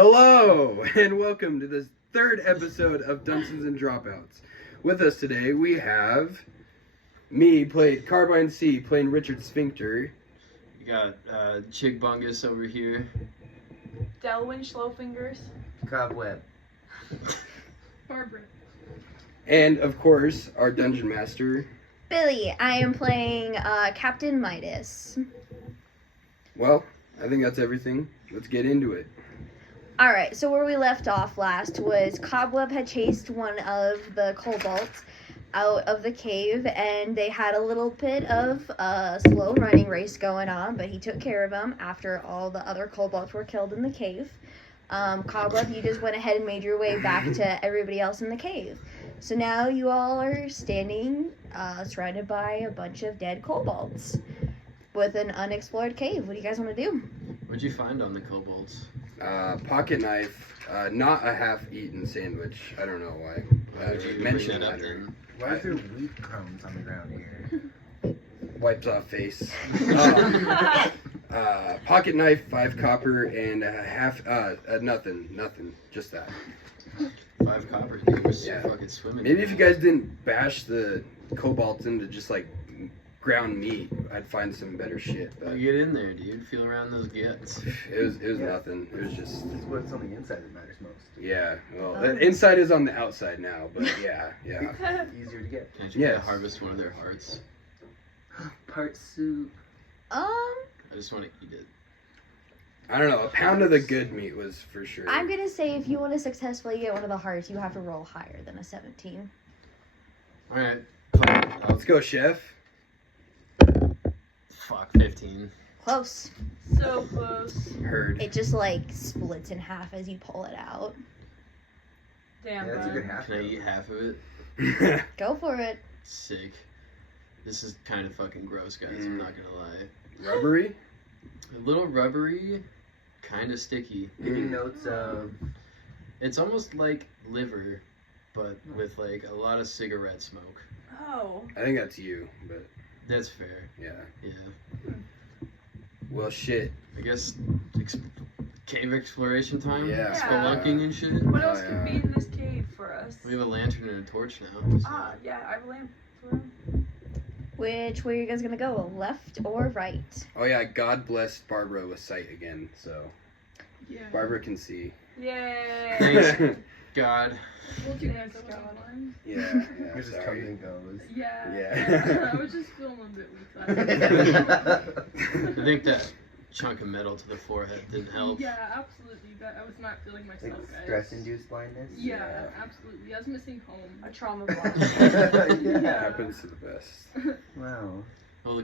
Hello, and welcome to this third episode of Dunces and Dropouts. With us today, we have me, played Carbine C, playing Richard Sphincter. You got Chig Bungus over here. Delwyn Slowfingers. Cobweb. Barbara. And, of course, our Dungeon Master. Billy, I am playing Captain Midas. Well, I think that's everything. Let's get into it. Alright, so where we left off last was Cobweb had chased one of the kobolds out of the cave, and they had a little bit of a slow running race going on, but he took care of them after all the other kobolds were killed in the cave. Cobweb, you just went ahead and made your way back to everybody else in the cave. So now you all are standing surrounded by a bunch of dead kobolds with an unexplored cave. What do you guys want to do? What'd you find on the kobolds? Pocket knife, not a half-eaten sandwich. I don't know why. Would you Mention bring that up matter. then? Why is there wheat crumbs on the ground here? Wipes off face. Pocket knife, 5 copper, and a half, nothing, just that. 5 copper, dude. We're so Yeah. fucking swimming. Maybe if you guys didn't bash the kobolds into just like ground meat, I'd find some better shit. But You get in there, dude. Feel around those guts. it was Yeah. nothing. It was just It's what's on the inside that matters most. yeah. Well, Oh. the inside is on the outside now, but yeah. Easier to get. Can't you Yes. harvest one of their hearts? Part soup. I just want to eat it. I don't know. A pound of the good meat was for sure. I'm gonna say if you want to successfully get one of the hearts, you have to roll higher than a 17. Alright. Let's go, chef. Fuck, 15. Close. So close. Heard. It just like splits in half as you pull it out. Damn, Yeah, that's a good bud. half. Can I eat half of it? Go for it. Sick. This is kind of fucking gross, guys. I'm not gonna lie. Rubbery. A little rubbery, kind of sticky. Getting notes of. It's almost like liver, but with like a lot of cigarette smoke. Oh. I think that's you, but That's fair. yeah. Yeah. Well, shit. I guess cave exploration time? Yeah. Spelunking and shit? What else Oh, could be yeah. in this cave for us? We have a lantern and a torch now. So. Yeah, I have a lamp. Which way are you guys gonna go? Left or right? Oh yeah. God blessed Barbara with sight again, so Yeah. Barbara can see. Yay. Thanks, God. We'll do that stuff. Yeah. It just comes Sorry. and goes. Yeah. Yeah. I was just feeling a bit weak. I think that chunk of metal to the forehead didn't help. Yeah, absolutely. That I was not feeling Like myself, guys. stress-induced blindness. Yeah, absolutely. I was missing home. A trauma Yeah. Happens to the best. Wow. Well,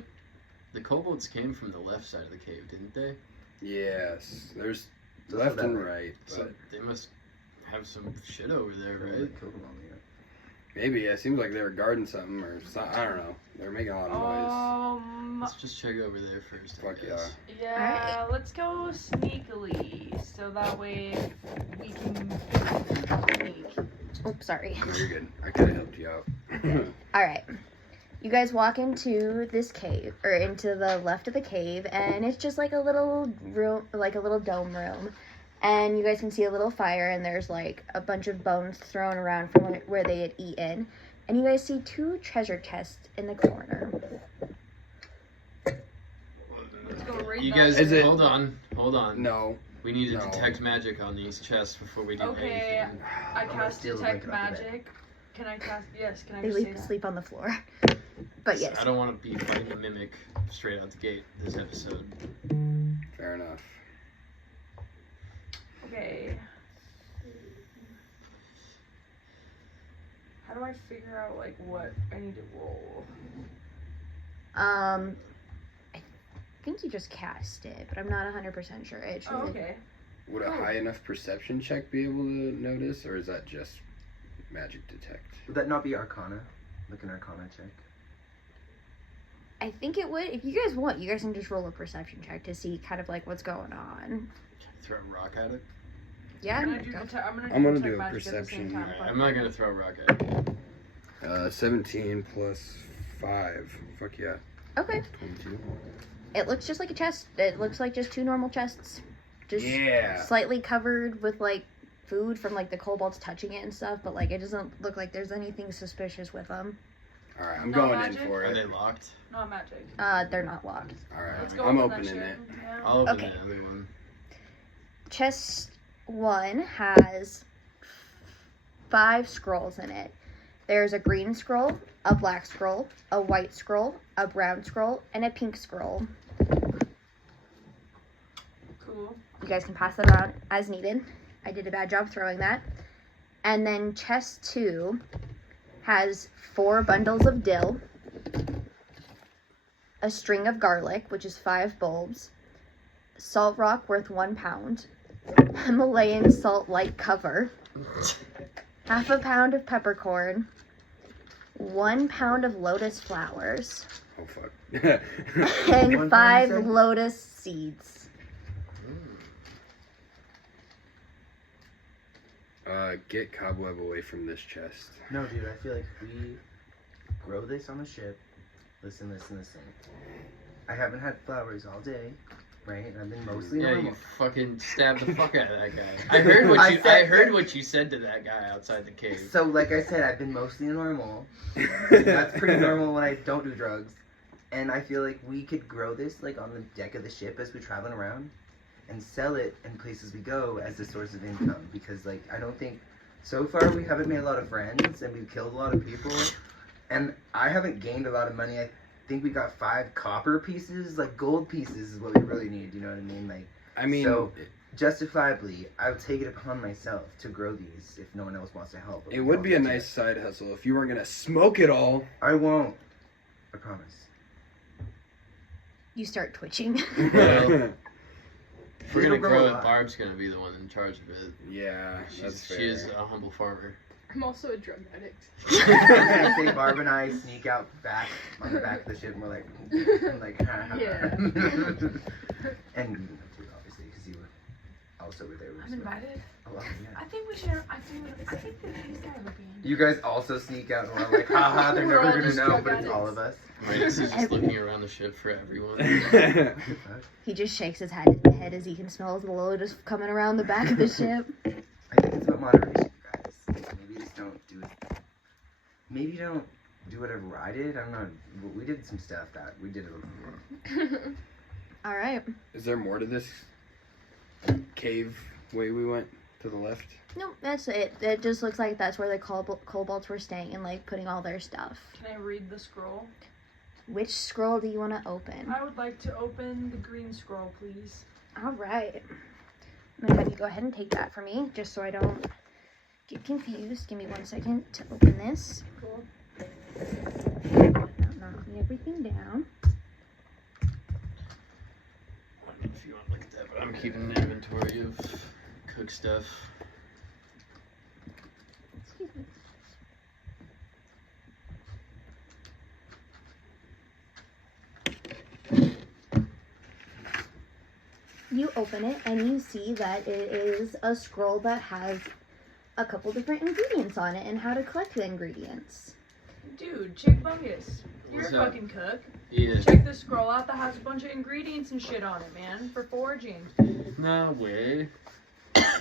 the kobolds came from the left side of the cave, didn't they? Yes. There's So left that and way. right, So but they must have some shit over there, Really right? killed them all, yeah. maybe it seems like they were guarding something or something. I don't know. They're making a lot of noise. Let's just check over there first, I Fuck guess. Yeah, let's go sneakily, so that way we can sneak. Oops, sorry. No, you're good. I could have helped you out. Alright. You guys walk into this cave, or into the left of the cave, and it's just like a little room, like a little dome room. And you guys can see a little fire, and there's like a bunch of bones thrown around from where they had eaten. And you guys see 2 treasure chests in the corner. Let's go raid You that. guys, Is it- hold on. No. We need to No. detect magic on these chests before we do Okay, anything. I I'm gonna cast steal the detect blanket off the bed. magic. Can I cast? Yes. Can I They just say that? sleep on the floor. But yes. I don't want to be fighting a mimic straight out the gate this episode. Fair enough. Okay. How do I figure out like what I need to roll? I think you just cast it, but I'm not 100% sure. It should. Oh, okay. Would a Oh. high enough perception check be able to notice, or is that just magic detect? Would that not be Arcana? Like an Arcana check? I think it would. If you guys want, you guys can just roll a perception check to see kind of like what's going on. Throw a rock at it? Yeah. I'm gonna do, go. I'm gonna do do a magic at the perception. same time. Alright, I'm not gonna throw a rock at it. 17 plus 5. Fuck yeah. Okay. 22. It looks just like a chest. It looks like just 2 normal chests. just Yeah. slightly covered with like food from like the kobolds touching it and stuff, but like it doesn't look like there's anything suspicious with them. All right, I'm No going magic? in for Are it. they locked? Not magic. They're not locked. All right, Let's go I'm open that opening shit. it. Yeah. I'll open Okay. the other one. Chest 1 has 5 scrolls in it. There's a green scroll, a black scroll, a white scroll, a brown scroll, and a pink scroll. Cool. You guys can pass that around as needed. I did a bad job throwing that. And then chest 2 has 4 bundles of dill, a string of garlic, which is 5 bulbs, salt rock worth 1 pound, Himalayan salt light cover, half a pound of peppercorn, 1 pound of lotus flowers, Oh fuck. and 1 pound, 5 you said? lotus seeds. Get cobweb away from this chest. No, dude, I feel like if we grow this on the ship. Listen. I haven't had flowers all day, right? And I've been mostly Yeah, normal. you fucking stabbed the fuck out of that guy. I heard what you. I heard what you said to that guy outside the cave. So, like I said, I've been mostly normal. That's pretty normal when I don't do drugs. And I feel like we could grow this like on the deck of the ship as we're traveling around and sell it in places we go as a source of income. Because like I don't think so far we haven't made a lot of friends and we've killed a lot of people. And I haven't gained a lot of money. I think we got 5 copper pieces, like gold pieces is what we really need, you know what I mean? Like I mean, So- justifiably, I would take it upon myself to grow these if no one else wants to help. it would be a nice side hustle if you weren't gonna smoke it all. I won't. I promise. You start twitching. Well, if we're It'll gonna grow grow a it, lot. Barb's gonna be the one in charge of it. Yeah, that's fair. She is a humble farmer. I'm also a drug addict. I say Barb and I sneak out back on the back of the ship and we're like, ha, ha, ha. Yeah. And you too, obviously, because you were also were there. I'm invited. Oh, well, yeah. I think we should. I think that these guys are being. You guys also sneak out and we're like, haha, they're We're never all gonna just know, drug but it's addicts. all of us. Right, he's just looking around the ship for everyone. He just shakes his head as he can smell the lotus coming around the back of the ship. I think it's about moderation, guys. Maybe just don't do it. Maybe don't do whatever I did. I don't know. We did some stuff that we did a little more. All right. Is there more to this cave way we went to the left? Nope, that's it. It just looks like that's where the kobolds were staying and like putting all their stuff. Can I read the scroll? Which scroll do you want to open? I would like to open the green scroll, please. All right. I'm gonna have you go ahead and take that for me, just so I don't get confused. Give me 1 second to open this. Cool. Knocking everything down. I don't know if you want to look at that, but I'm keeping an inventory of cook stuff. Excuse me. You open it and you see that it is a scroll that has a couple different ingredients on it and how to collect the ingredients. Dude, Chick Bungus. You're What's a up? fucking cook. Yeah. Check this scroll out that has a bunch of ingredients and shit on it, man. For foraging. No way.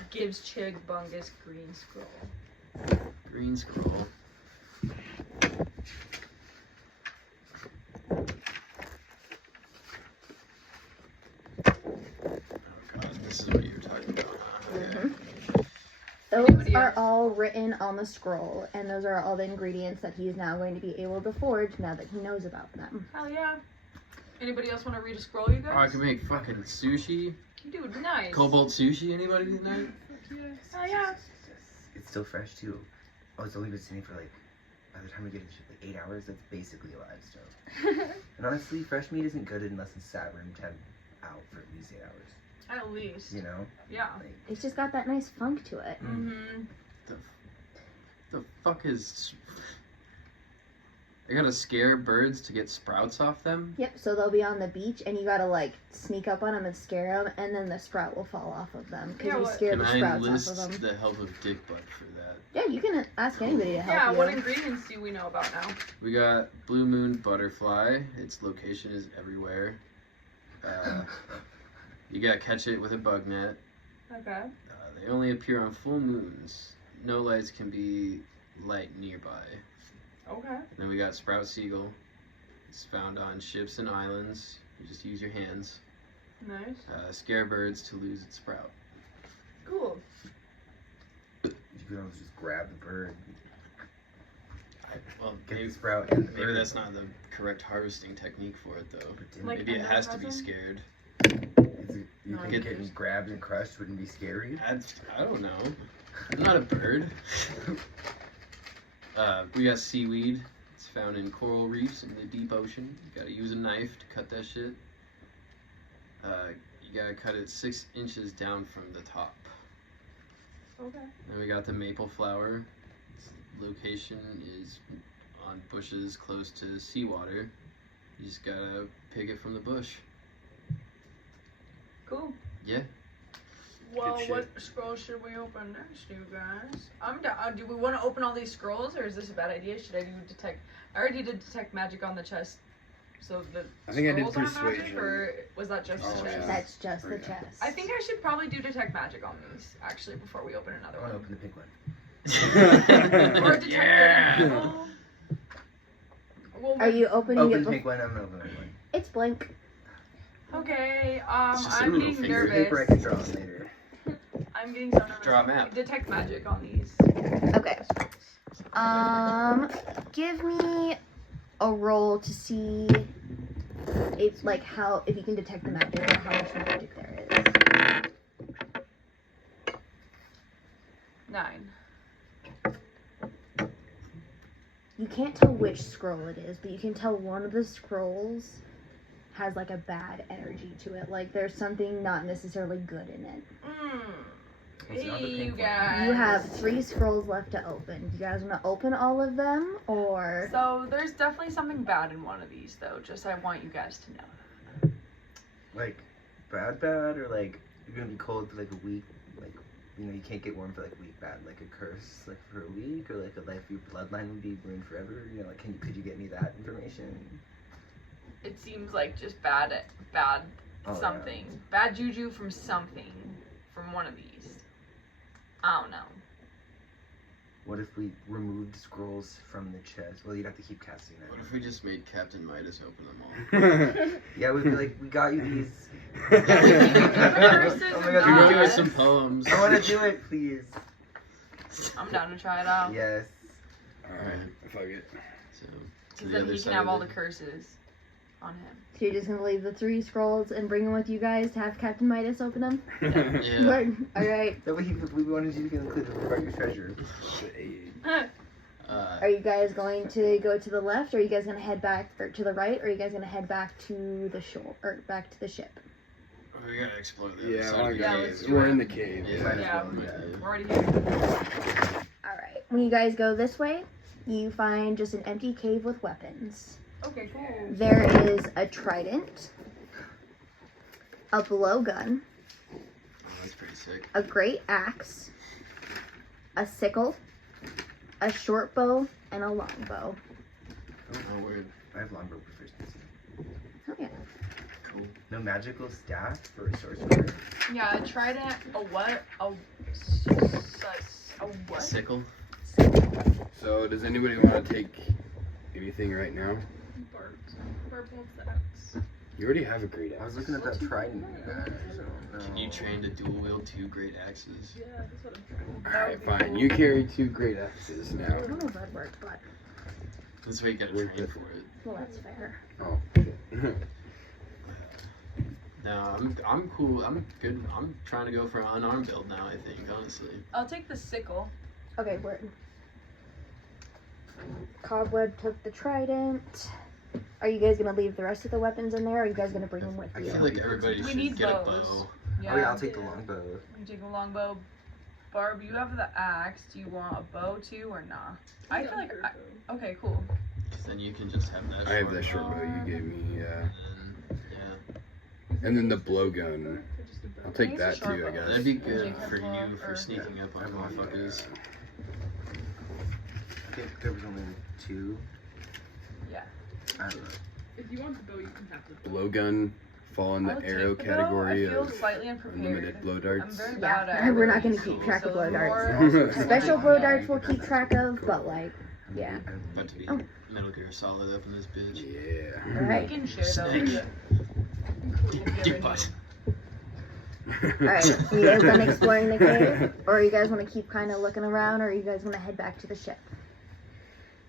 Gives Chick Bungus green scroll. Green scroll. Oh god, this is what you were talking about. Okay. Those Anybody are else? all written on the scroll, and those are all the ingredients that he is now going to be able to forge now that he knows about them. Hell yeah. Anybody else want to read a scroll, you Oh, I guys? can make fucking sushi. Dude, nice. Cobalt sushi, anybody tonight? Hell yeah. It's still fresh too. Oh, it's only been sitting for like, by the time we get to ship, like 8 hours. That's basically alive still. And honestly, fresh meat isn't good unless it's sat room temp out for at least 8 hours. At least. You know? Yeah. Like, It's just got that nice funk to it. Mm-hmm. The fuck is... I gotta scare birds to get sprouts off them? Yep, so they'll be on the beach, and you gotta like sneak up on them and scare them, and then the sprout will fall off of them because Yeah, you what- scare Can the I sprouts off enlist of them. the help of Dick Butt for that? Yeah, you can ask anybody to help Yeah, you. what ingredients do we know about now? We got Blue Moon Butterfly. Its location is everywhere. You gotta catch it with a bug net. Okay. They only appear on full moons. No lights can be light nearby. Okay. Then we got Sprout Seagull. It's found on ships and islands. You just use your hands. Nice. Scare birds to lose its sprout. Cool. You could always just grab the bird, Well, get maybe, the sprout, and the maybe bird. that's not the correct harvesting technique for it, though. Like Maybe it has to be endoplasm? scared. You No. think getting grabbed and crushed wouldn't be scary? I don't know. I'm not a bird. We got seaweed. It's found in coral reefs in the deep ocean. You gotta use a knife to cut that shit. You gotta cut it 6 inches down from the top. Okay. Then we got the maple flower. Its location is on bushes close to seawater. You just gotta pick it from the bush. Cool. Yeah. Well, Good what scroll should we open next, you guys? I'm down. Do we want to open all these scrolls, or is this a bad idea? Should I do detect? I already did detect magic on the chest. So the I think I did scrolls aren't magic, persuasion. or was that just Oh, the chest? yeah. That's just the Okay. chest. I think I should probably do detect magic on these actually before we open I another want to one. open the pink one. Or detect Yeah. good and evil. Well, Are you opening Open it? the pink one. I'm gonna open the pink one. It's blank. Okay. It's just a I'm little getting finger. The paper I nervous. can draw on later. I'm getting so nervous. Draw a map. Detect magic on these. Okay. Give me a roll to see if if you can detect the magic or how much magic there is. 9. You can't tell which scroll it is, but you can tell one of the scrolls has like a bad energy to it. Like there's something not necessarily good in it. It's not the Hey, pink you one. guys. You have 3 scrolls left to open. Do you guys want to open all of them, or So there's definitely something bad in one of these, though. Just I want you guys to know. Like bad, or like you're gonna be cold for like a week, like you can't get warm for like a week. Bad, like a curse, like for a week, or like a life your bloodline would be ruined forever. Like could you get me that information? It seems like just bad Oh, something. Bad juju from something. From one of these. I don't know. What if we removed scrolls from the chest? Well, you'd have to keep casting that. What if we just made Captain Midas open them all? Yeah, we'd be like, we got you these. Yeah, we can do the curses Oh my and God, You we can give us that. some poems. I want to do it, please. I'm down to try it out. Yes. Alright, fuck it. So, to Because the then other he side can have of all the curses on him. so you're just gonna leave the 3 scrolls and bring them with you guys to have Captain Midas open them? Yeah. Word. All right. That way we wanted you to feel included about your treasure. Are you guys going to go to the left, or are you guys gonna head back or to the right, or are you guys gonna head back to the shore or back to the ship? We gotta explore the other Yeah, side I of wanna the go. Yeah, cave. let's do We're it. in the cave. Yeah. Might as Yeah, well, we're already here. All right. When you guys go this way, you find just an empty cave with weapons. Okay, cool. There is a trident, a blowgun, Oh, that's pretty sick. a great axe, a sickle, a short bow, and a long bow. Oh, weird. I have longbow proficiency. Oh yeah. Cool. No magical staff for a sorcerer. Yeah, a trident, a what? A what? Sickle. So, does anybody want to take anything right now? Barb wants the axe. You already have a great I was axe. looking at that trident. I don't know. Can you train to dual wield 2 great axes? Yeah, that's what I'm trying. Alright, fine. You carry 2 great axes I now. don't know if that'd work, but This way you gotta Worth train it. for it. well, that's fair. Oh. No, I'm cool. I'm good. I'm trying to go for an unarmed build now, I think, honestly. I'll take the sickle. Okay, word. Cobweb took the trident. Are you guys gonna leave the rest of the weapons in there, or are you guys gonna bring them with I I you? feel like everybody We should need get a bows. bow. Yeah. Oh yeah, I'll take the longbow. You take a longbow. Barb, you have the axe. Do you want a bow too or nah? I feel like. Okay, cool. 'Cause then you can just have that. I have that short short bow you gave me, bow, and then the blowgun. I'll take Use that a short too, I bow. guess. That'd be Would you good have for one you for or- sneaking up on I want motherfuckers. I think there was only 2. Yeah. I don't know. If you want the bow, you can have the bow. Blowgun fall in the I'll arrow take the bow. category I feel of slightly unprepared. unlimited blow I'm darts. very Yeah, bad at we're not arrows, gonna keep track of so blow the darts. more- Special blow darts we'll Yeah. keep track of, but like, yeah. About to be Oh. Metal Gear Solid up in this bitch. Yeah. We Alright. can share those. Snake. Get bust. Alright, you guys done exploring the cave? Or you guys want to keep kind of looking around, or you guys want to head back to the ship?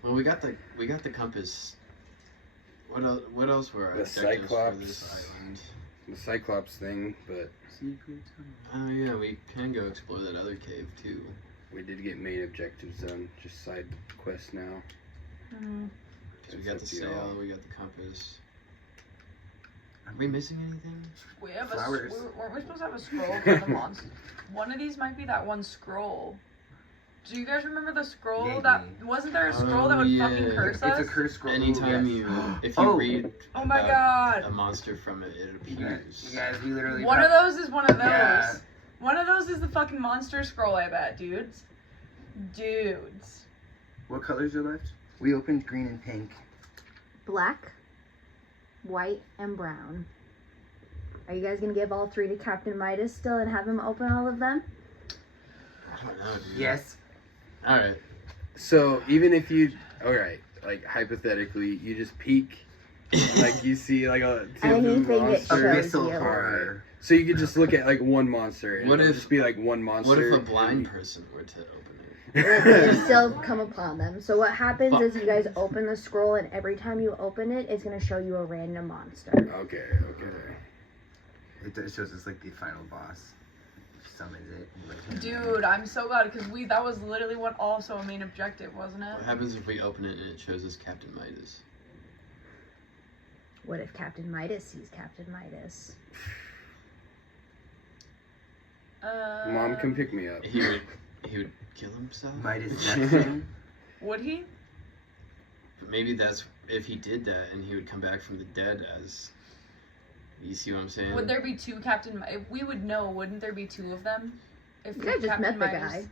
Well, we got the compass. What else were our The objectives for Cyclops. this island? The Cyclops thing, but Oh yeah, we can go explore that other cave too. we did get main objectives done. Just side quest now. Mm. Cause we got the That's up to y'all. sail, we got the compass. Are we missing anything? We have Flowers. weren't we supposed to have a scroll for the monster? One of these might be that one scroll. Do you guys remember the scroll Maybe. that wasn't there a scroll that Oh, would yeah. fucking curse It's us? a curse scroll. Anytime Yes. if you Oh. read Oh my about a god. monster from it, it appears. You guys, we literally. One of those is one of those. Yeah. One of those is the fucking monster scroll, I bet, dudes. Dudes. What colors are left? We opened green and pink. Black, white, and brown. Are you guys gonna give all three to Captain Midas still and have him open all of them? I don't know, dude. Yes. All right. So even if you, alright, like hypothetically, you just peek, like you see like a Anything that monster. shows Abyssal you. horror. So you could just look at like one monster, and What it'll if- just be like one monster. What if a blind person were to open it? You still come upon them. So what happens Fuck. is you guys open the scroll, and every time you open it, it's gonna show you a random monster. Okay, okay. It shows us like the final boss. Summons it. and Dude, I'm so glad because that was literally what also a main objective, wasn't it? What happens if we open it and it shows us Captain Midas? What if Captain Midas sees Captain Midas? Mom, come pick me up. He would kill himself. My deception. Would he? But maybe that's if he did that and he would come back from the dead as. You see what I'm saying? Would there be two if we would know, wouldn't there be two of them? If You guys just Captain met the Midas, guy.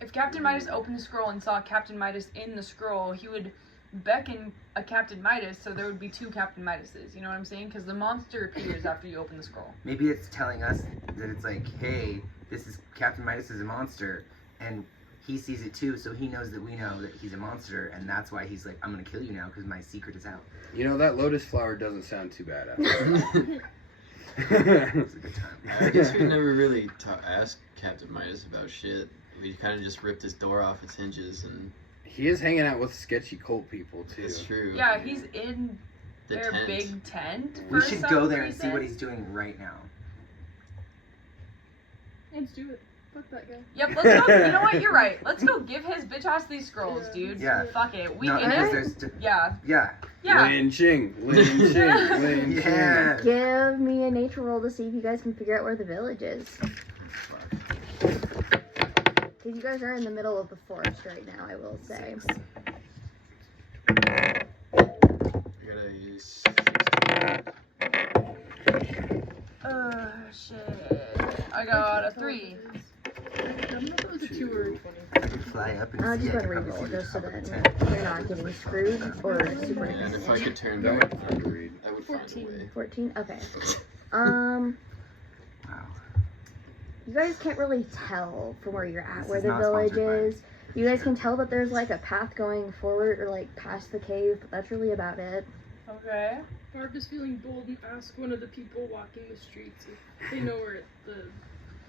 If Captain Midas opened the scroll and saw Captain Midas in the scroll, he would beckon a Captain Midas, so there would be two Captain Midases. You know what I'm saying? Because the monster appears after you open the scroll. Maybe it's telling us that it's like, hey, this is Captain Midas is a monster, and he sees it too, so he knows that we know that he's a monster, and that's why he's like, I'm gonna kill you now because my secret is out. You know, that lotus flower doesn't sound too bad after It's a good time. I guess we never really asked Captain Midas about shit. We kind of just ripped his door off its hinges, and He is hanging out with sketchy cult people, too. it's true. Yeah, he's in the their tent. big tent. We for should some go there and see reason. what he's doing right now. Let's do it. Fuck that guy. Yep, let's go. You know what? You're right. Let's go give his bitch ass these scrolls, Yeah. dude. Yeah. Fuck it. We No, can because just. there's Yeah. yeah. Yeah. Lin Ching, Lin Ching, Lin Ching. Yeah. Give me a nature roll to see if you guys can figure out where the village is. Fuck. Because you guys are in the middle of the forest right now, I will say. I got a 6. Shit. I got a 3. I don't know if it was a 2 or a 20. I can fly up and I'll see. just I go could and probably read see it the just so top of that the tent. you're not getting screwed or super Yeah, and if I advanced. could turn That back, one's hard to read. I would find a 14. way. 14? Okay. Wow. You guys can't really tell from where you're at This where is the not village sponsored is. You guys can tell that there's like a path going forward or like past the cave, but that's really about it. Okay. Barb is feeling bold and ask one of the people walking the streets if they know where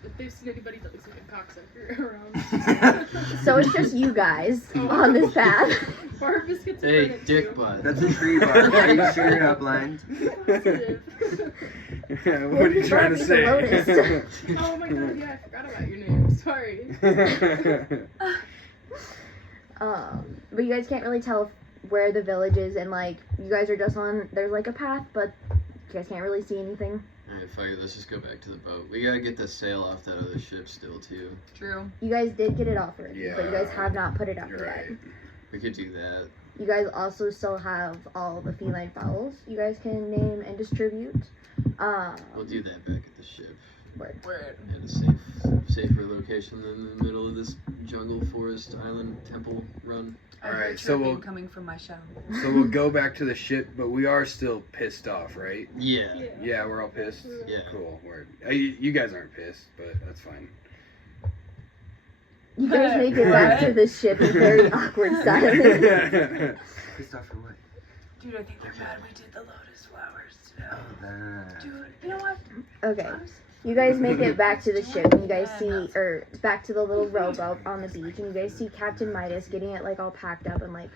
if they've seen anybody that looks like a cocksucker around. So it's just you guys on this path. Barb is gets Hey, dick butt. That's a tree bar. Are you sure you're not blind? Positive. What are you trying to It's a say? lotus. Oh my god, yeah, I forgot about your name. Sorry. But you guys can't really tell where the village is, and like you guys are just on. There's like a path, but you guys can't really see anything. Alright, fuck it, let's just go back to the boat. We gotta get the sail off that other ship still, too. True. You guys did get it offered, but you guys Yeah, have not put it up You're yet. right. We could do that. You guys also still have all the feline fowls you guys can name and distribute. We'll do that back at the ship. Word. Word. In a safer location in the middle of this jungle, forest, island, temple run. I All heard right, so chirping we'll- coming from my shadow. So we'll go back to the ship, but we are still pissed off, right? Yeah. Yeah, we're all pissed. Yeah. Cool. Word. You guys aren't pissed, but that's fine. You guys make it back to the ship in very awkward silence. Pissed off for what? Dude, I think they're mad we did the lotus flowers today. Oh, that. Dude, you know what? Okay. I'm s- You guys make it back to the ship and you guys see, or back to the little rowboat on the beach, and you guys see Captain Midas getting it like all packed up and like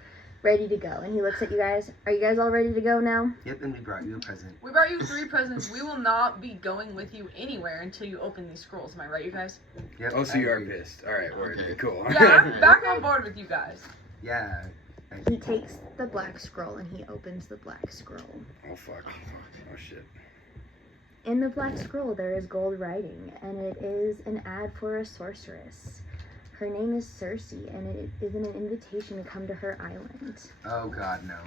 ready to go. And he looks at you guys. Are you guys all ready to go now? Yep, and we brought you a present. We brought you 3 presents. We will not be going with you anywhere until you open these scrolls. Am I right, you guys? Yep. Oh, so I you are agree. pissed. All right, word. Okay. Cool. Yeah, I'm back on board with you guys. Yeah. He takes the black scroll and he opens the black scroll. Oh fuck. Oh shit. In the black scroll, there is gold writing, and it is an ad for a sorceress. Her name is Circe, and it is an invitation to come to her island. Oh God, no.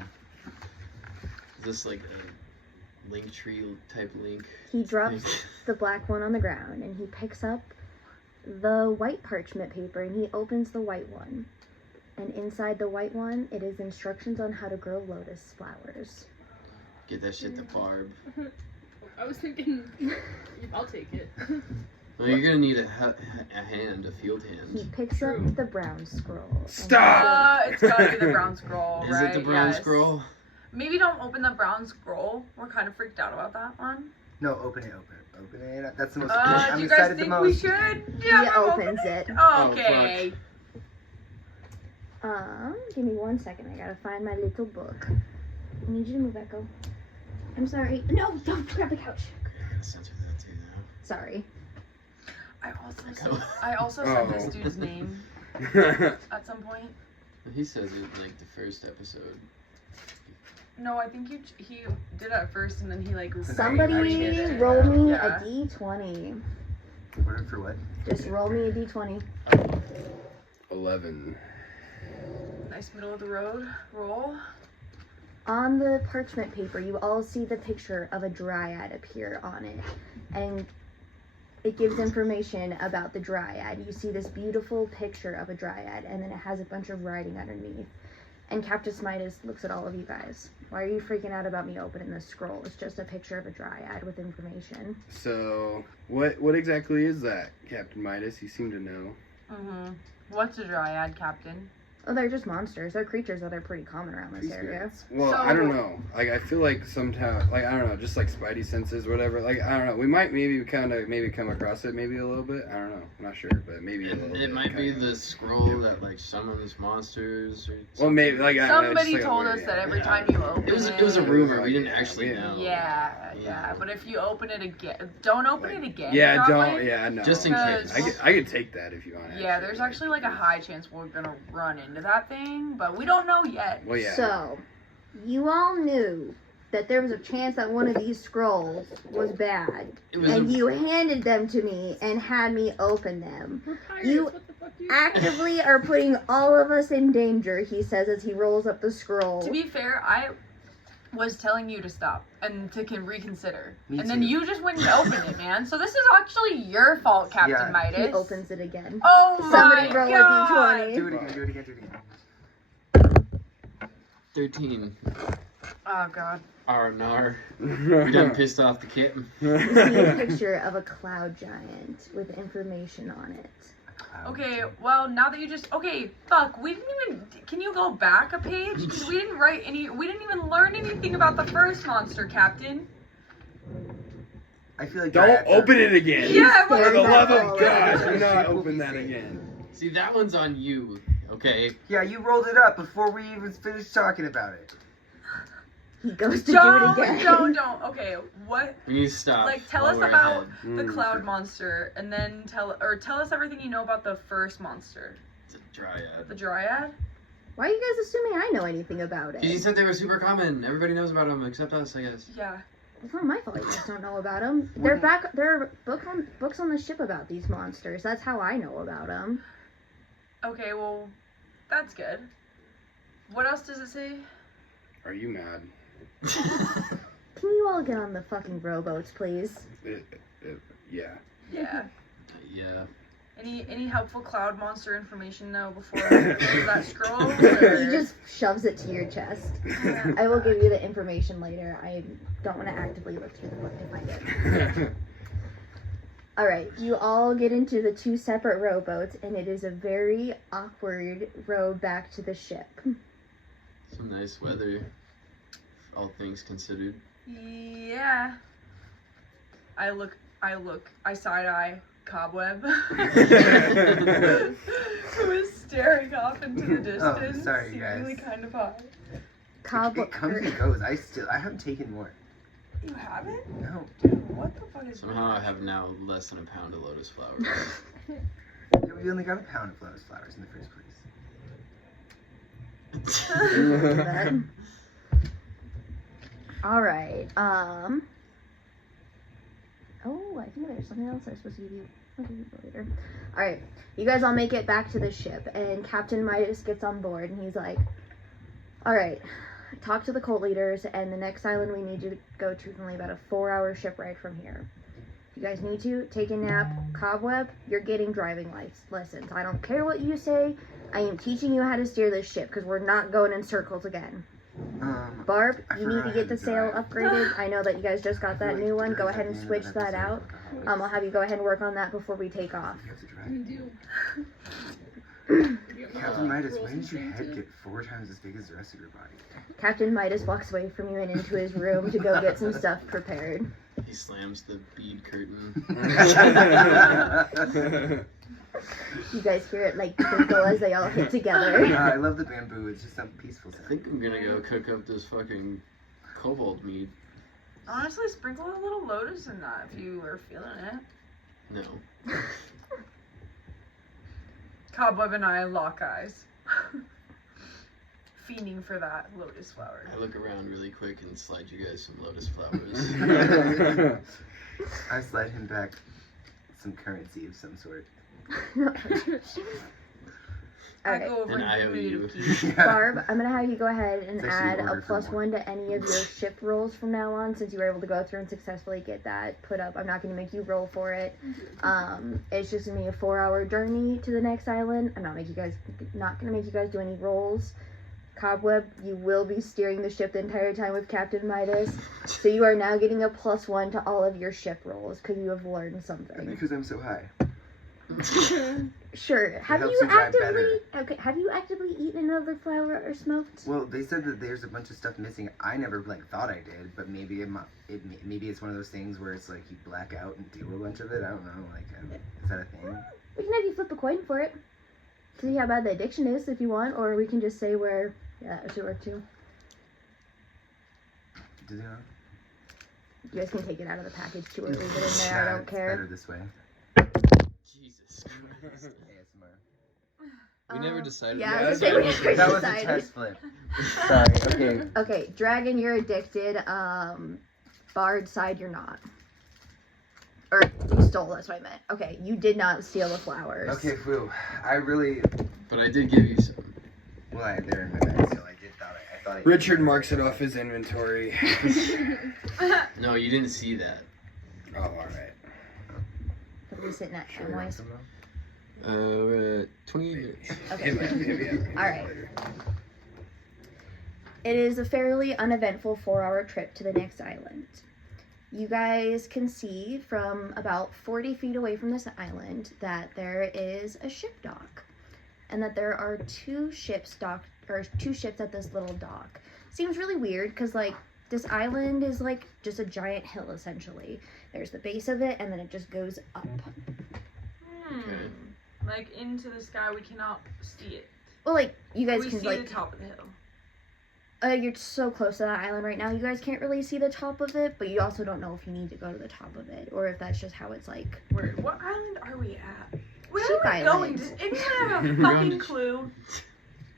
Is this like a link tree type link? He drops the black one on the ground, and he picks up the white parchment paper, and he opens the white one. And inside the white one, it is instructions on how to grow lotus flowers. Get that shit to Barb. I was thinking, I'll take it. Well, you're gonna need a hand, a field He hand. picks True. up the brown scroll. and- Stop! It's gotta be the brown scroll, Is right? it the brown Yes. scroll? Maybe don't open the brown scroll. We're kind of freaked out about that one. No, open it. Open it. That's the most. Do I'm you guys excited the think we most. should? He Yeah, I'm open opens it. Okay. Give me 1 second. I gotta find my little book. I need you to move, Echo. I'm sorry. No, don't grab the couch. I gotta censor that too now. Sorry. I also said this Oh. dude's name at some point. He says it in like the first episode. No, I think he did it at first and then he like Somebody redid it. roll me Yeah. a d20. Order for what? Just roll me a d20. 11. Nice middle of the road roll. On the parchment paper, you all see the picture of a dryad appear on it. And it gives information about the dryad. You see this beautiful picture of a dryad, and then it has a bunch of writing underneath. And Captain Midas looks at all of you guys. Why are you freaking out about me opening this scroll? It's just a picture of a dryad with information. So, what exactly is that, Captain Midas? You seem to know. Mm-hmm. What's a dryad, Captain? Oh, they're just monsters. They're creatures that are pretty common around this Tree area. spirits. Well, So- I don't know. Like, I feel like sometimes, like, I don't know, just like Spidey senses or whatever. Like, I don't know. We might maybe come across it maybe a little bit. I don't know. I'm not sure, but maybe a little bit. It might be kinda. the scroll that like summons monsters or something. Well, maybe, like, I don't know, Somebody just, like, told a us weird- that every yeah. time you open It was a rumor. We didn't Yeah, actually we- know. Yeah. But if you open it again, don't open it again. Yeah, probably. don't. Yeah, no. Just in case. I could take that if you want. Yeah, there's actually like a high chance we're gonna run into that thing, but we don't know yet. Well, yeah. So, you all knew that there was a chance that one of these scrolls was bad. It was And a, you handed them to me and had me open them. We're pirates. You What the fuck do you Actively are putting all of us in danger, he says as he rolls up the scroll. To be fair, I was telling you to stop and to reconsider, Me and then too. you just wouldn't open it, man. So this is actually your fault, Captain Yeah. Midas. He opens it again. Oh Somebody my roll a god! d20. Do it again, do it again, do it again. 13. Oh god. R&R. We done pissed off the kitten. You see a picture of a cloud giant with information on it. Okay, well now that you just fuck, we didn't even. Can you go back a page? Because we didn't write any. We didn't even learn anything about the first monster, Captain. I feel like Don't dryads are- open it again. Yeah, For what the is love that? of God, do not Sheep will open be that safe. again. See, that one's on you, okay? Yeah, you rolled it up before we even finished talking about it. He goes to do it again. Don't. Okay, what? We need to stop. Like, tell while us we're about ahead. the cloud monster, and then tell us everything you know about the first monster, It's a dryad. the dryad. Why are you guys assuming I know anything about it? He said they were super common. Everybody knows about them except us, I guess. Yeah. It's not my fault you guys don't know about them. There are books on the ship about these monsters. That's how I know about them. Okay, well, that's good. What else does it say? Are you mad? Can you all get on the fucking rowboats, please? Yeah. Yeah. Yeah. Any helpful cloud monster information though before that scroll? Or? He just shoves it to your chest. I will give you the information later. I don't want to actively look through the book to find it. Alright, you all get into the 2 separate rowboats, and it is a very awkward row back to the ship. Some nice weather, all things considered. Yeah. I side eye Cobweb. Who is staring off into the distance. Oh, sorry, seemingly guys. kind of high. It comes and goes. I haven't taken more. You haven't? No. Dude, what the fuck is Somehow I have now less than a pound of lotus flowers. We only got a pound of lotus flowers in the first place. Alright, oh, I think there's something else I was supposed to give you. I'll give you later. Alright, you guys all make it back to the ship, and Captain Midas gets on board, and he's like, alright, talk to the cult leaders, and the next island we need you to go to is only about a 4-hour ship ride from here. If you guys need to, take a nap. Cobweb, you're getting driving lessons. I don't care what you say, I am teaching you how to steer this ship, because we're not going in circles again. Barb, you need to get the sail upgraded. I know that you guys just got that new one. Go ahead and switch that out. I'll have you go ahead and work on that before we take off. Captain Midas, why did your head get 4 times as big as the rest of your body? Captain Midas walks away from you and into his room to go get some stuff prepared. He slams the bead curtain. You guys hear it like twinkle as they all hit together. I love the bamboo. It's just some peaceful I sound. think I'm gonna go cook up this fucking cobalt meat. Honestly, sprinkle a little lotus in that if you were feeling it. No. Cobweb and I lock eyes. Fiending for that lotus flower. I look around really quick and slide you guys some lotus flowers. I slide him back some currency of some sort. I Alright, go over And and I give owe him a you. key. Barb, I'm gonna have you go ahead and It's actually add a ordered for +1 to any of your ship rolls from now on, since you were able to go through and successfully get that put up. I'm not gonna make you roll for it. It's just gonna be a 4-hour journey to the next island. I'm not gonna make you guys do any rolls. Cobweb, you will be steering the ship the entire time with Captain Midas, so you are now getting a +1 to all of your ship rolls because you have learned something. Because I'm so high. Sure. Have helps you you drive actively eaten another flower or smoked? Well, they said that there's a bunch of stuff missing. I never thought I did, but maybe maybe it's one of those things where it's like you black out and do a bunch of it. I don't know. Is that a thing? We can have you flip a coin for it. See how bad the addiction is if you want, or we can just say where. Yeah, that should work too. Does it know? You guys can take it out of the package too or leave it in there. I Nah, don't it's care. better this way. Jesus Christ. ASMR. We never decided. Yeah, Yeah, I was gonna say we never That was a decided. test flip. Sorry. Okay. Okay, Dragon, you're addicted. Bard side, you're not. Or you stole, that's what I meant. Okay, you did not steal the flowers. Okay, Foo. I really. But I did give you some. Well, they're in my bag, so I thought I Richard marks it off his inventory. No, you didn't see that. Oh, alright. What are we sitting at, Sure, you want time-wise? some, though? We're at 28 minutes. Okay. Maybe Alright. It is a fairly uneventful 4-hour trip to the next island. You guys can see from about 40 feet away from this island that there is a ship dock. And that there are 2 ships at this little dock. Seems really weird because this island is just a giant hill essentially. There's the base of it and then it just goes up. Okay. Like into the sky, we cannot see it. Well, you guys We can see the top of the hill. You're so close to that island right now. You guys can't really see the top of it, but you also don't know if you need to go to the top of it or if that's just how it's like. What island are we at? Where Sheep are we Island. going? Does anyone have a fucking clue?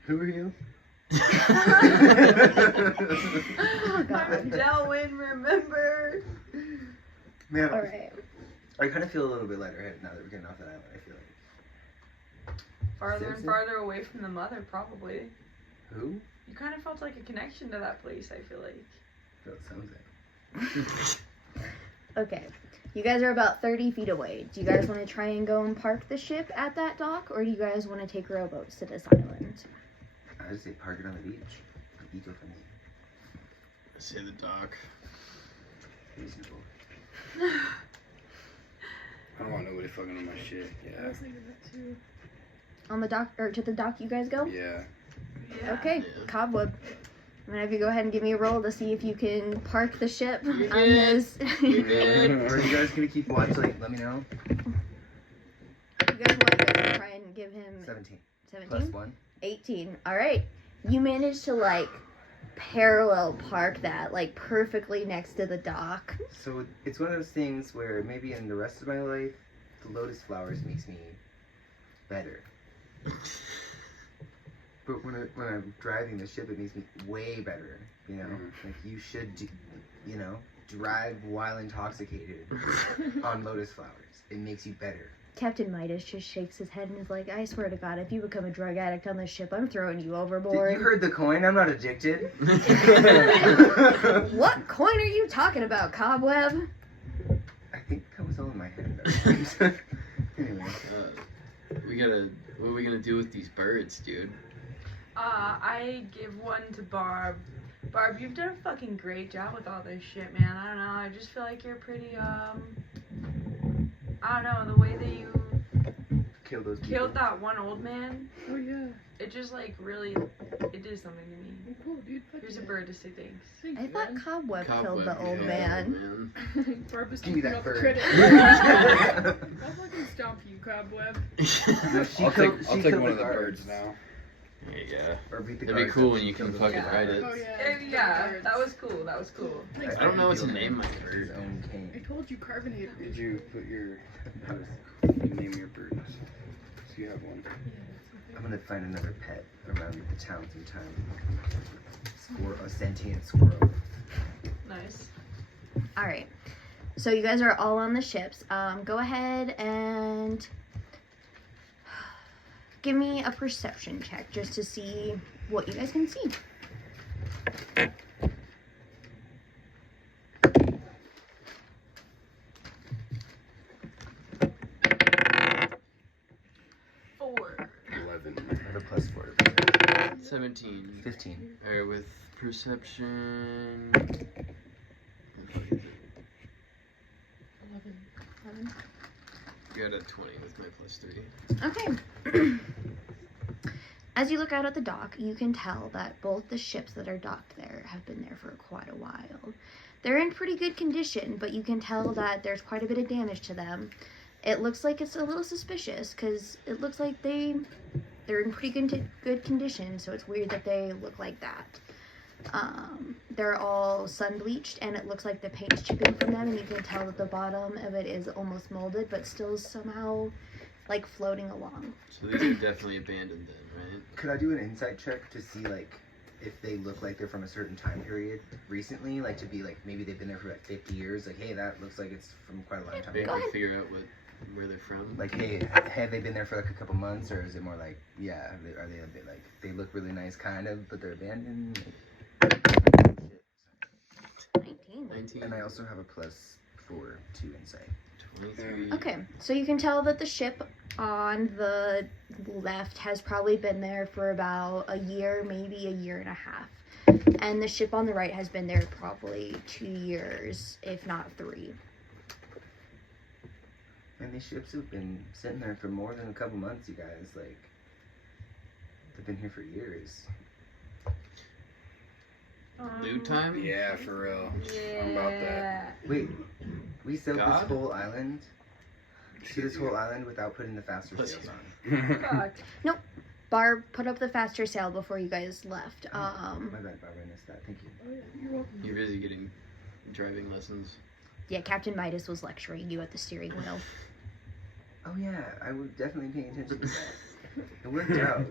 Who are you? Oh I'm god. Delwyn, remember? Man, Alright. I kind of feel a little bit lighter-headed now that we're getting off that island. I feel like. Farther and Seriously? farther away from the mother, probably. Who? You kind of felt like a connection to that place, I feel like. That sounds like. Okay. You guys are about 30 feet away. Do you guys want to try and go and park the ship at that dock, or do you guys want to take rowboats to this island? I would say park it on the beach. Eco-friendly. I say the dock. Reasonable. I don't want nobody fucking on my shit. I Yeah. was thinking that too. On the dock, or to the dock you guys go? Yeah. Yeah. Okay, Yeah. Cobweb. I'm gonna have you go ahead and give me a roll to see if you can park the ship You're on good. this. You're good. Or are you guys gonna keep watch? Like, let me know. You guys want to try and give him 17 plus 17? 1. 18. Alright. You managed to, like, parallel park that, like, perfectly next to the dock. So it's one of those things where maybe in the rest of my life, the lotus flowers makes me better. But when I'm driving the ship, it makes me way better. You know, like you should, you know, drive while intoxicated on lotus flowers. It makes you better. Captain Midas just shakes his head and is like, I swear to God, if you become a drug addict on this ship, I'm throwing you overboard. You heard the coin. I'm not addicted. What coin are you talking about, Cobweb? I think that was all in my head. Though. Anyway, What are we gonna do with these birds, dude? I give one to Barb. Barb, you've done a fucking great job with all this shit, man. I don't know. I just feel like you're pretty, I don't know, the way that you kill those people. killed that one old man, Oh yeah. it just, like, really, it did something to me. Oh, cool, dude. Fuck Here's a yeah. bird to say thanks. Thank I you, thought man. Cobweb killed the Cobweb old killed man. Barb was Give me keeping that up the bird. credit. I'll I'll fucking stomp you, Cobweb. I'll take one of the birds now. There you go. Or beat the That'd be guards cool up when and you kill can the fucking guards. ride it. Oh yeah. Yeah, that was cool, that was cool. Thanks, I don't know what to He'll name my his bird. own I cane. told you carbonated. Did you put your name your birds? So you have one. I'm gonna find another pet around the town sometime. A sentient squirrel. Nice. Alright. So you guys are all on the ships. Go ahead and give me a perception check just to see what you guys can see. Four. 11. I have a plus 4 to perception. 17. 15. Alright, with perception. 11. Got a 20 with my plus 3. Okay. As you look out at the dock, you can tell that both the ships that are docked there have been there for quite a while. They're in pretty good condition, but you can tell that there's quite a bit of damage to them. It looks like it's a little suspicious because it looks like they're in pretty good condition, so it's weird that they look like that. They're all sun bleached, and it looks like the paint's chipping from them, and you can tell that the bottom of it is almost molded, but still somehow like floating along. So these are definitely abandoned then, right? Could I do an insight check to see like if they look like they're from a certain time period recently? Like to be like maybe they've been there for like 50 years. Like hey, that looks like it's from quite a long time. Maybe Go we ahead. figure out where they're from. Like hey, have they been there for like a couple months, or is it more like yeah? Are they a bit like they look really nice kind of, but they're abandoned? 19. 19. And I also have a plus 4 to insight. 23. Okay, so you can tell that the ship on the left has probably been there for about a year, maybe a year and a half. And the ship on the right has been there probably 2 years, if not 3. And these ships have been sitting there for more than a couple months, you guys. Like they've been here for years. Loot time? Yeah, for real. Yeah. I'm about that. Wait, we sailed God? this whole island to this whole island without putting the faster Let's- sails on. Fuck. Barb put up the faster sail before you guys left. My bad, Barbara, I missed that. Thank you. Oh yeah, you're welcome. You're busy getting driving lessons. Yeah, Captain Midas was lecturing you at the steering wheel. Oh yeah, I was definitely paying attention to that. It worked out.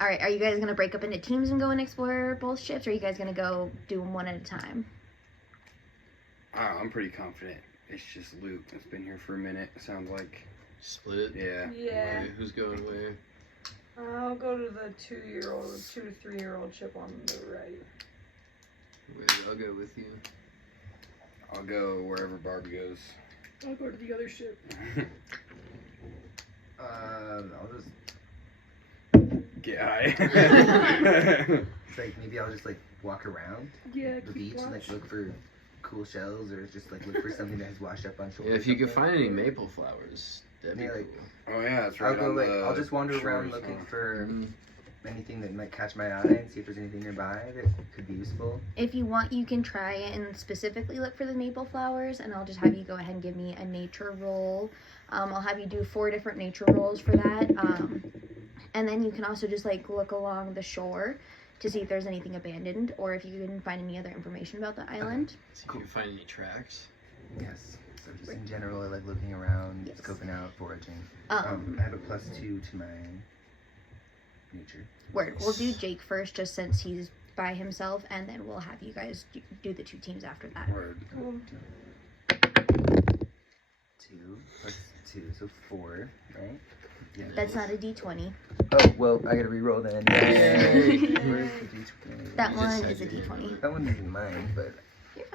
Alright, are you guys going to break up into teams and go and explore both ships, or are you guys going to go do them one at a time? I'm pretty confident. It's just loot. It's been here for a minute. Sounds like. Split? Yeah. Yeah. Wait, who's going where? I'll go to the 2 to 3-year-old ship on the right. Wait, I'll go with you. I'll go wherever Barb goes. I'll go to the other ship. I'll just Get high. it's like maybe I'll just like walk around Yeah, the keep beach and like watch. look for cool shells or just like look for something that has washed up on shore. Yeah, or if you could something. find any maple flowers, that'd be Yeah, like, cool. Oh yeah, that's I'll right. go on like the I'll just wander around shores, looking huh? for Mhm. anything that might catch my eye and see if there's anything nearby that could be useful. If you want, you can try and specifically look for the maple flowers, and I'll just have you go ahead and give me a nature roll. I'll have you do 4 different nature rolls for that. And then you can also just like look along the shore to see if there's anything abandoned or if you can find any other information about the island. See if you can find any tracks. Yes. So just in general, I like looking around, Yes. scoping out, foraging. Um, I have a +2 to my nature. Word. We'll do Jake first, just since he's by himself, and then we'll have you guys do the 2 teams after that. Word. 2 + 2, so 4, right? Yeah. That's not a D20. Oh well, I gotta re-roll then. Yay. Where's the D20? That You one just had is a your hand D20. on it. That one isn't mine, but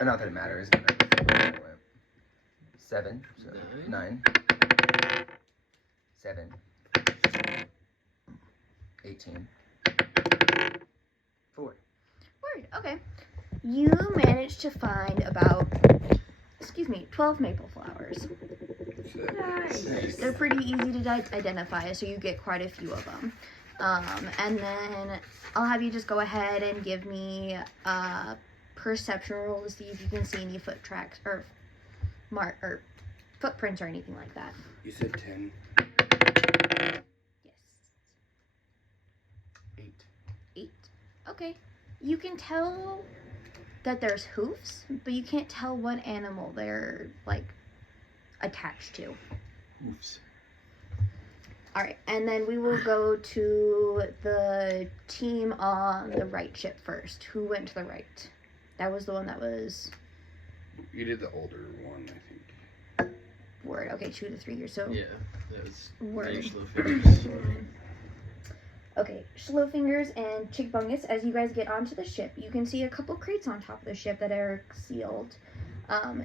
not that it matters. 7, so 9. 7. 18. 4. Word. Okay. You managed to find about, 12 maple flowers. Nice. They're pretty easy to identify, so you get quite a few of them. And then I'll have you just go ahead and give me a perception roll to see if you can see any foot tracks or footprints or anything like that. You said 10. Yes. 8. 8. Okay. You can tell that there's hoofs, but you can't tell what animal they're like attached to. Oops. All right, and then we will go to the team on the right ship first. Who went to the right? That was the one that was You did the older one, I think. word. Okay, 2 to 3 years. So Yeah, that was Word. slow fingers. okay, Slowfingers and Chickbungus. As you guys get onto the ship, you can see a couple crates on top of the ship that are sealed.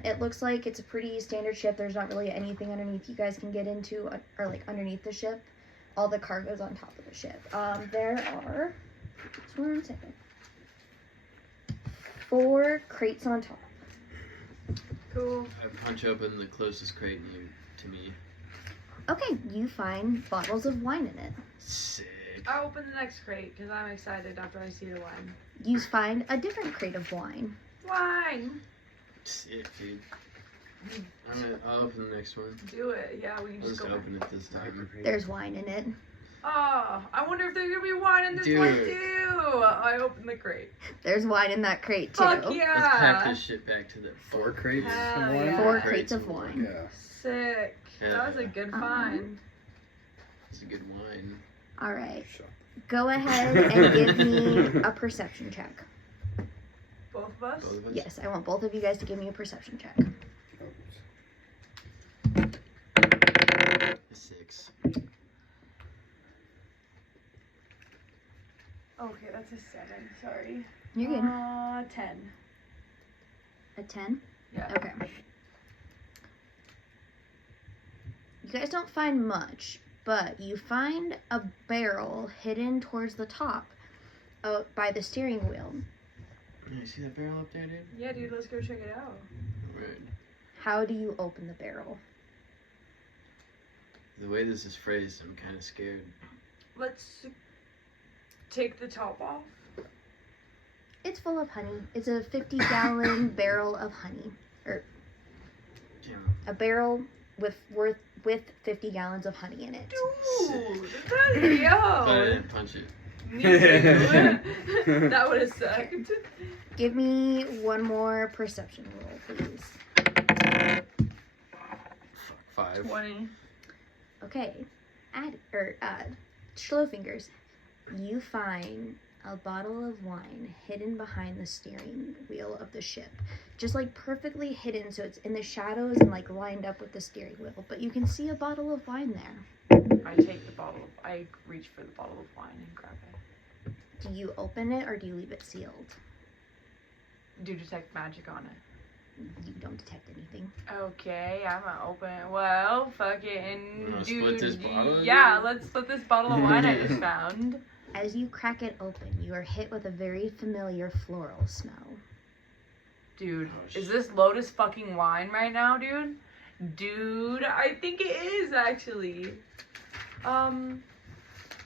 It looks like it's a pretty standard ship. There's not really anything underneath you guys can get into, or like underneath the ship. All the cargo's on top of the ship. There are, just 1 second, 4 crates on top. Cool. I punch open the closest crate near to me. Okay, you find bottles of wine in it. Sick. I'll open the next crate because I'm excited after I see the wine. You find a different crate of wine. Wine! Sick, dude. I'll open the next one. Do it. Yeah, we can I'll just just go. open it this time. There's wine in it. Oh, I wonder if there's gonna be wine in this Dude. one too. I opened the crate. There's wine in that crate too. Fuck Let's pack yeah! this shit back to the 4 crates Hell of wine? yeah. 4 Crates crates of of wine. Yeah. Sick. That was a good find. It's a good wine. All right. Shut Go ahead and give me a perception check. Both of us? Both of us? Yes, I want both of you guys to give me a perception check. A 6. Okay, that's a 7. Sorry. You're good. 10. A 10? Yeah. Okay. You guys don't find much, but you find a barrel hidden towards the top by the steering wheel. You see that barrel up there, dude? Yeah, dude, let's go check it out. Right. How do you open the barrel? The way this is phrased, I'm kind of scared. Let's take the top off. It's full of honey. It's a 50-gallon barrel of honey. Damn. A barrel with 50 gallons of honey in it. Dude, that's But I yo. didn't punch it. Me too. That would have sucked. Give me one more perception roll, please. Fuck, 5. 20. Okay. Slowfingers, you find a bottle of wine hidden behind the steering wheel of the ship. Just like perfectly hidden, so it's in the shadows and like lined up with the steering wheel. But you can see a bottle of wine there. I take the bottle. I reach for the bottle of wine and grab it. Do you open it or do you leave it sealed? Do detect magic on it. You don't detect anything. Okay, I'm gonna open. Well, fucking wanna dude. split this bottle? Yeah, let's split this bottle of wine I just found. As you crack it open, you are hit with a very familiar floral smell. Dude, Oh, is this Lotus fucking wine right now, dude? Dude, I think it is actually. I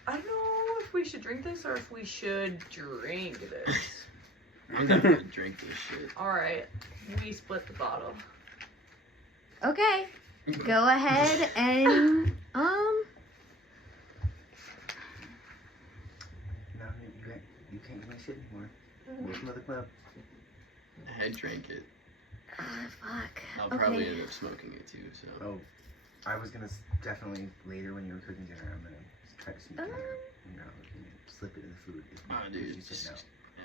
don't know if we should drink this or if we should drink this. I'm gonna drink this shit. Alright, we split the bottle. Okay, go ahead and No, you can't give me shit anymore. Welcome to the club. I drank it. fuck. I'll Okay. probably end up smoking it too. So. Oh, I was gonna definitely later when you were cooking dinner. I'm gonna try to sneak in there. You know, slip it in the food. Ah, dude. You said no.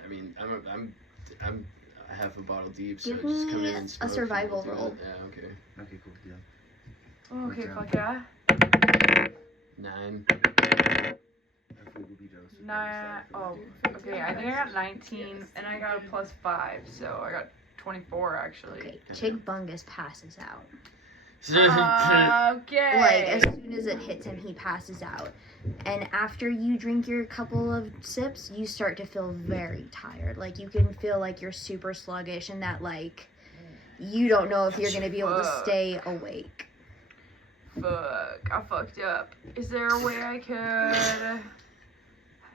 I mean, I'm half a bottle deep, so Give just me come in and a smoke. survival and we'll do roll. it. Yeah, okay. Okay, cool deal. Okay, Good fuck job. yeah. 9. Our food will be roasted by Nah, yourself. oh, okay, I think I got 19 and I got a +5, so I got 24 actually. Okay, Chig Bungus passes out. Okay. Like, as soon as it hits him, he passes out. And after you drink your couple of sips, you start to feel very tired. Like, you can feel like you're super sluggish and that, like, you don't know if you're going to be able to Fuck. stay awake. Fuck, I fucked up. Is there a way I could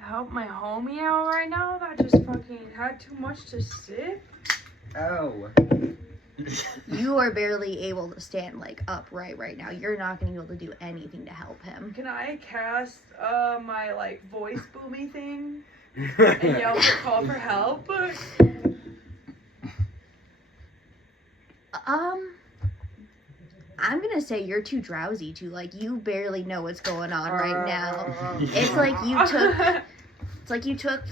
help my homie out right now that just fucking had too much to sip? Oh. You are barely able to stand, like, upright right now. You're not going to be able to do anything to help him. Can I cast my like voice boomy thing and yell for call for help? I'm gonna say you're too drowsy to, like, you barely know what's going on right now. It's like you took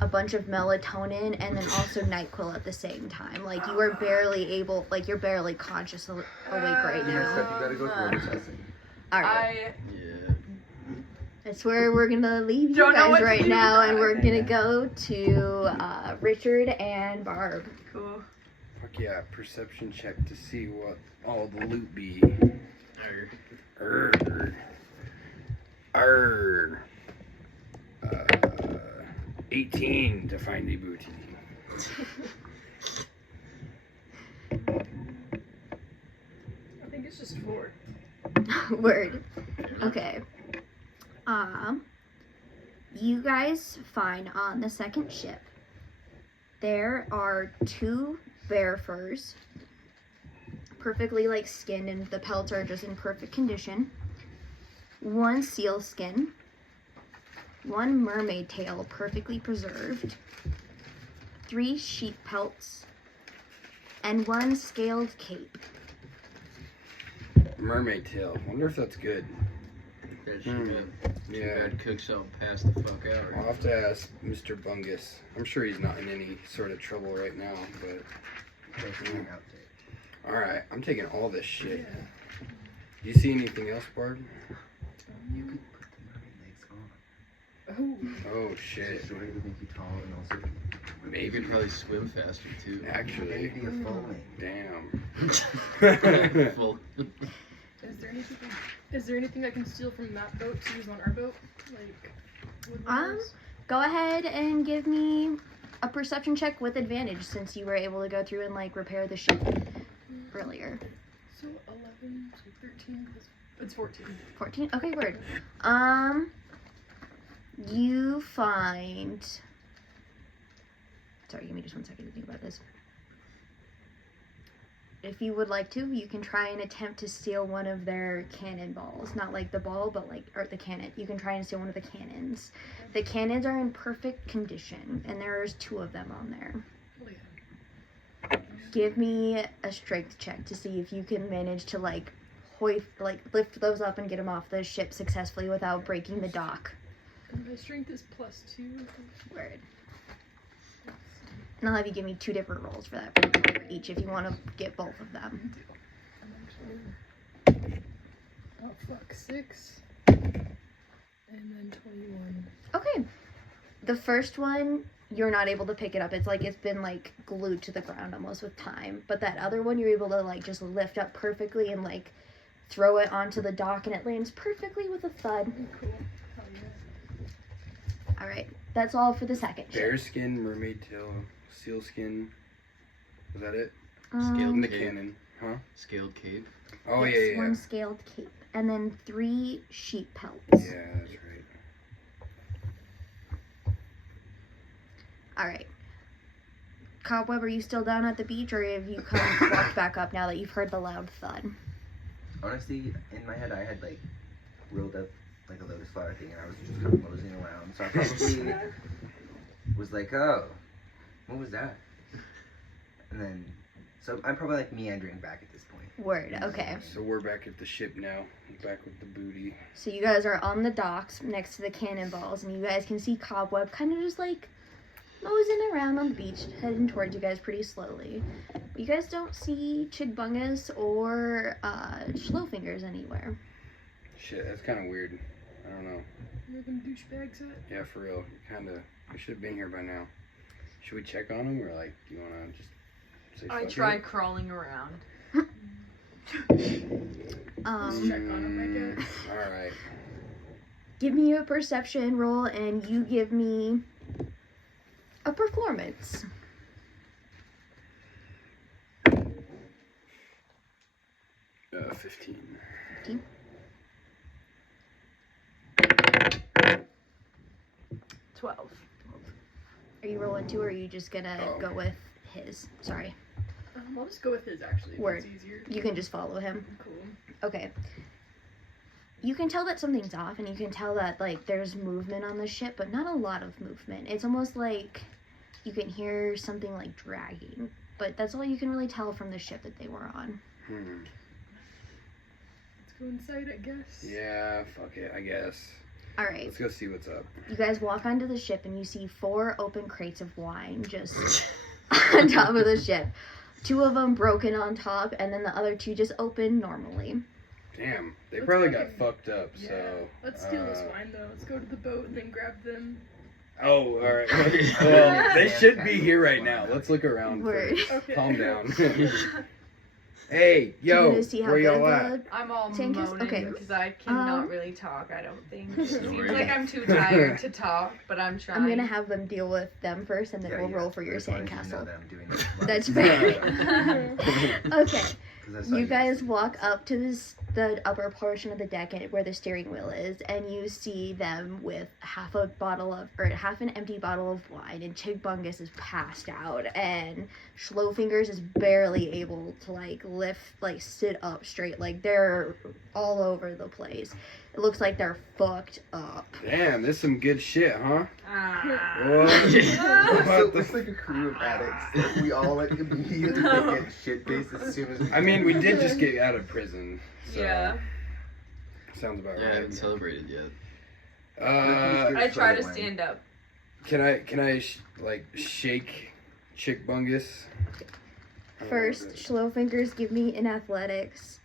a bunch of melatonin and then also NyQuil at the same time. Like, you are barely able, like, you're barely conscious awake right You now. gotta go through the testing. Alright, Yeah. that's where we're gonna leave you Don't know guys what to right do now, with and that. we're Okay. gonna go to Richard and Barb. Cool. Fuck yeah, perception check to see what all the loot be. Arr. Arr. 18 to find a booty. I think it's just 4. Word. Okay. You guys find on the second ship there are 2 bear furs, perfectly like skinned, and the pelts are just in perfect condition. 1 seal skin, 1 mermaid tail, perfectly preserved, 3 sheep pelts, and 1 scaled cape. Mermaid tail. Wonder if that's good. That shit Yeah. bad cooks all pass the fuck out. I'll have to ask Mr. Bungus. I'm sure he's not in any sort of trouble right now, but Testing outfit. alright, I'm taking all this shit. Do you see anything else, Barb? You could put the mermaid legs on. Oh. Oh shit. Short would make you tall and also You Maybe. could probably swim faster too. Actually. maybe a full wing. Damn. Full. Is there anything I can steal from that boat to use on our boat? Like, with those? Go ahead and give me a perception check with advantage, since you were able to go through and like repair the ship earlier. So 11, so 13 plus. It's 14. 14? Okay, word. You find. Sorry, give me just 1 second to think about this. If you would like to, you can try and attempt to steal one of their cannonballs. Not like the ball, but like, or the cannon. You can try and steal one of the cannons. The cannons are in perfect condition, and there's 2 of them on there. Oh, yeah. Give me a strength check to see if you can manage to like hoist, like lift those up and get them off the ship successfully without breaking the dock. And my strength is +2. Word. And I'll have you give me 2 different rolls for that for each if you want to get both of them. Oh, fuck. 6. And then 21. Okay. The first one you're not able to pick it up. It's like it's been like glued to the ground almost with time. But that other one, you're able to like just lift up perfectly and like throw it onto the dock, and it lands perfectly with a thud. Cool. Hell yeah. All right, that's all for the second ship. Bearskin, mermaid tail, sealskin. Was that it? Scaled In the cape. cannon, huh? Scaled cape. Oh yes, yeah. one scaled cape, and then 3 sheep pelts. Yeah, that's right. All right. Cobweb, are you still down at the beach, or have you come walked back up now that you've heard the loud thud? Honestly, in my head, I had like rolled up like a lotus flower thing, and I was just kind of moseying around. So I probably was like, "Oh, what was that?" And then, so I'm probably like meandering back at this point. Word. Okay. So we're back at the ship now. Back with the booty. So you guys are on the docks next to the cannonballs, and you guys can see Cobweb kind of just like moseying around on the beach, heading towards you guys pretty slowly. But you guys don't see Chigbungus or Schlowfingers anywhere. Shit, that's kind of weird. I don't know. Where are them douchebags at? Yeah, for real. We should have been here by now. Should we check on them, or like, do you want to just say I fuck try it? crawling around. Check on them, I guess. All right. Give me a perception roll, and you give me a performance. Uh, 15. 15. Are you rolling 2, or are you just gonna go with his? Sorry. I'll just go with his, actually, if Word. it's easier. You can just follow him. Cool. Okay. You can tell that something's off, and you can tell that, like, there's movement on the ship, but not a lot of movement. It's almost like you can hear something, like, dragging. But that's all you can really tell from the ship that they were on. Let's go inside, I guess. Yeah, fuck it, I guess. All right. Let's go see what's up. You guys walk onto the ship, and you see 4 open crates of wine just on top of the ship. 2 of them broken on top, and then the other 2 just open normally. Damn, they Let's probably go got get- fucked up, Yeah. so... Let's steal this wine, though. Let's go to the boat and then grab them. Oh, alright. Well, they should be here right now. Let's look around Word. first. Okay. Calm down. Hey, Do you yo, want to see how where good y'all at? the I'm all Tank is? moaning Okay. because I cannot really talk, I don't think. It seems worry. like I'm too tired to talk, but I'm trying. I'm gonna have them deal with them first, and then Yeah, we'll yeah. roll for your As long as you know sandcastle. that I'm doing this. That's fair. Okay. 'Cause I saw You guys just- walk up to the upper portion of the deck where the steering wheel is, and you see them with half an empty bottle of wine, and Chigbungus is passed out, and Schlowfingers is barely able to sit up straight. Like, they're all over the place. It looks like they're fucked up. Damn, this is some good shit, huh? Ah. What? So What the it's like a crew of addicts. Like, we all like immediately get shit faced as soon as. I mean, we did just get out of prison. So Yeah. Sounds about Yeah, I haven't right. celebrated yet. I try to stand up. Can I shake Chigbungus? First, Schlowfingers, give me an athletics.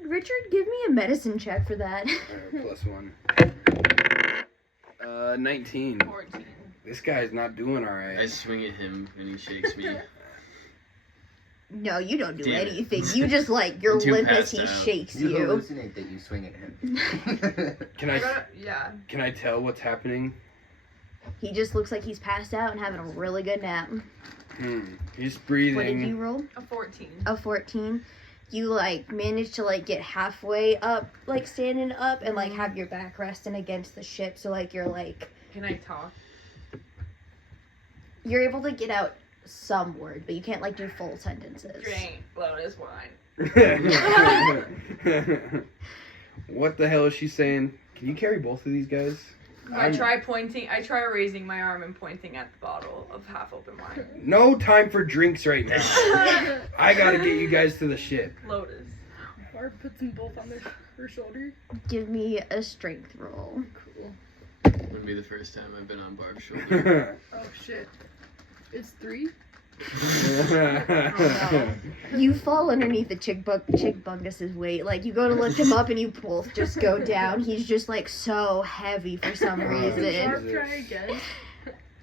Richard, give me a medicine check for that. +1. 19. 14. This guy's not doing I alright. swing at him and he shakes me. No, you don't do Damn it. anything. You just you're I'm too limp as passed he out. shakes You you. hallucinate that you swing at him. Yeah. Can I tell what's happening? He just looks like he's passed out and having a really good nap. He's breathing. What did you roll? A 14. A 14. You manage to get halfway up, standing up, and have your back resting against the ship. So you're Can I talk? you're able to get out some word, but you can't do full sentences. Drink Lotus wine. What the hell is she saying? Can you carry both of these guys? I try raising my arm and pointing at the bottle of half-open wine. No time for drinks right now. I gotta get you guys to the ship. Lotus. Barb puts them both on her shoulder. Give me a strength roll. Cool. Wouldn't be the first time I've been on Barb's shoulder. Oh shit. It's 3? You fall underneath the Chigbungus's weight. You go to lift him up and you both just go down. He's just so heavy for some Oh, reason. Barb, try again.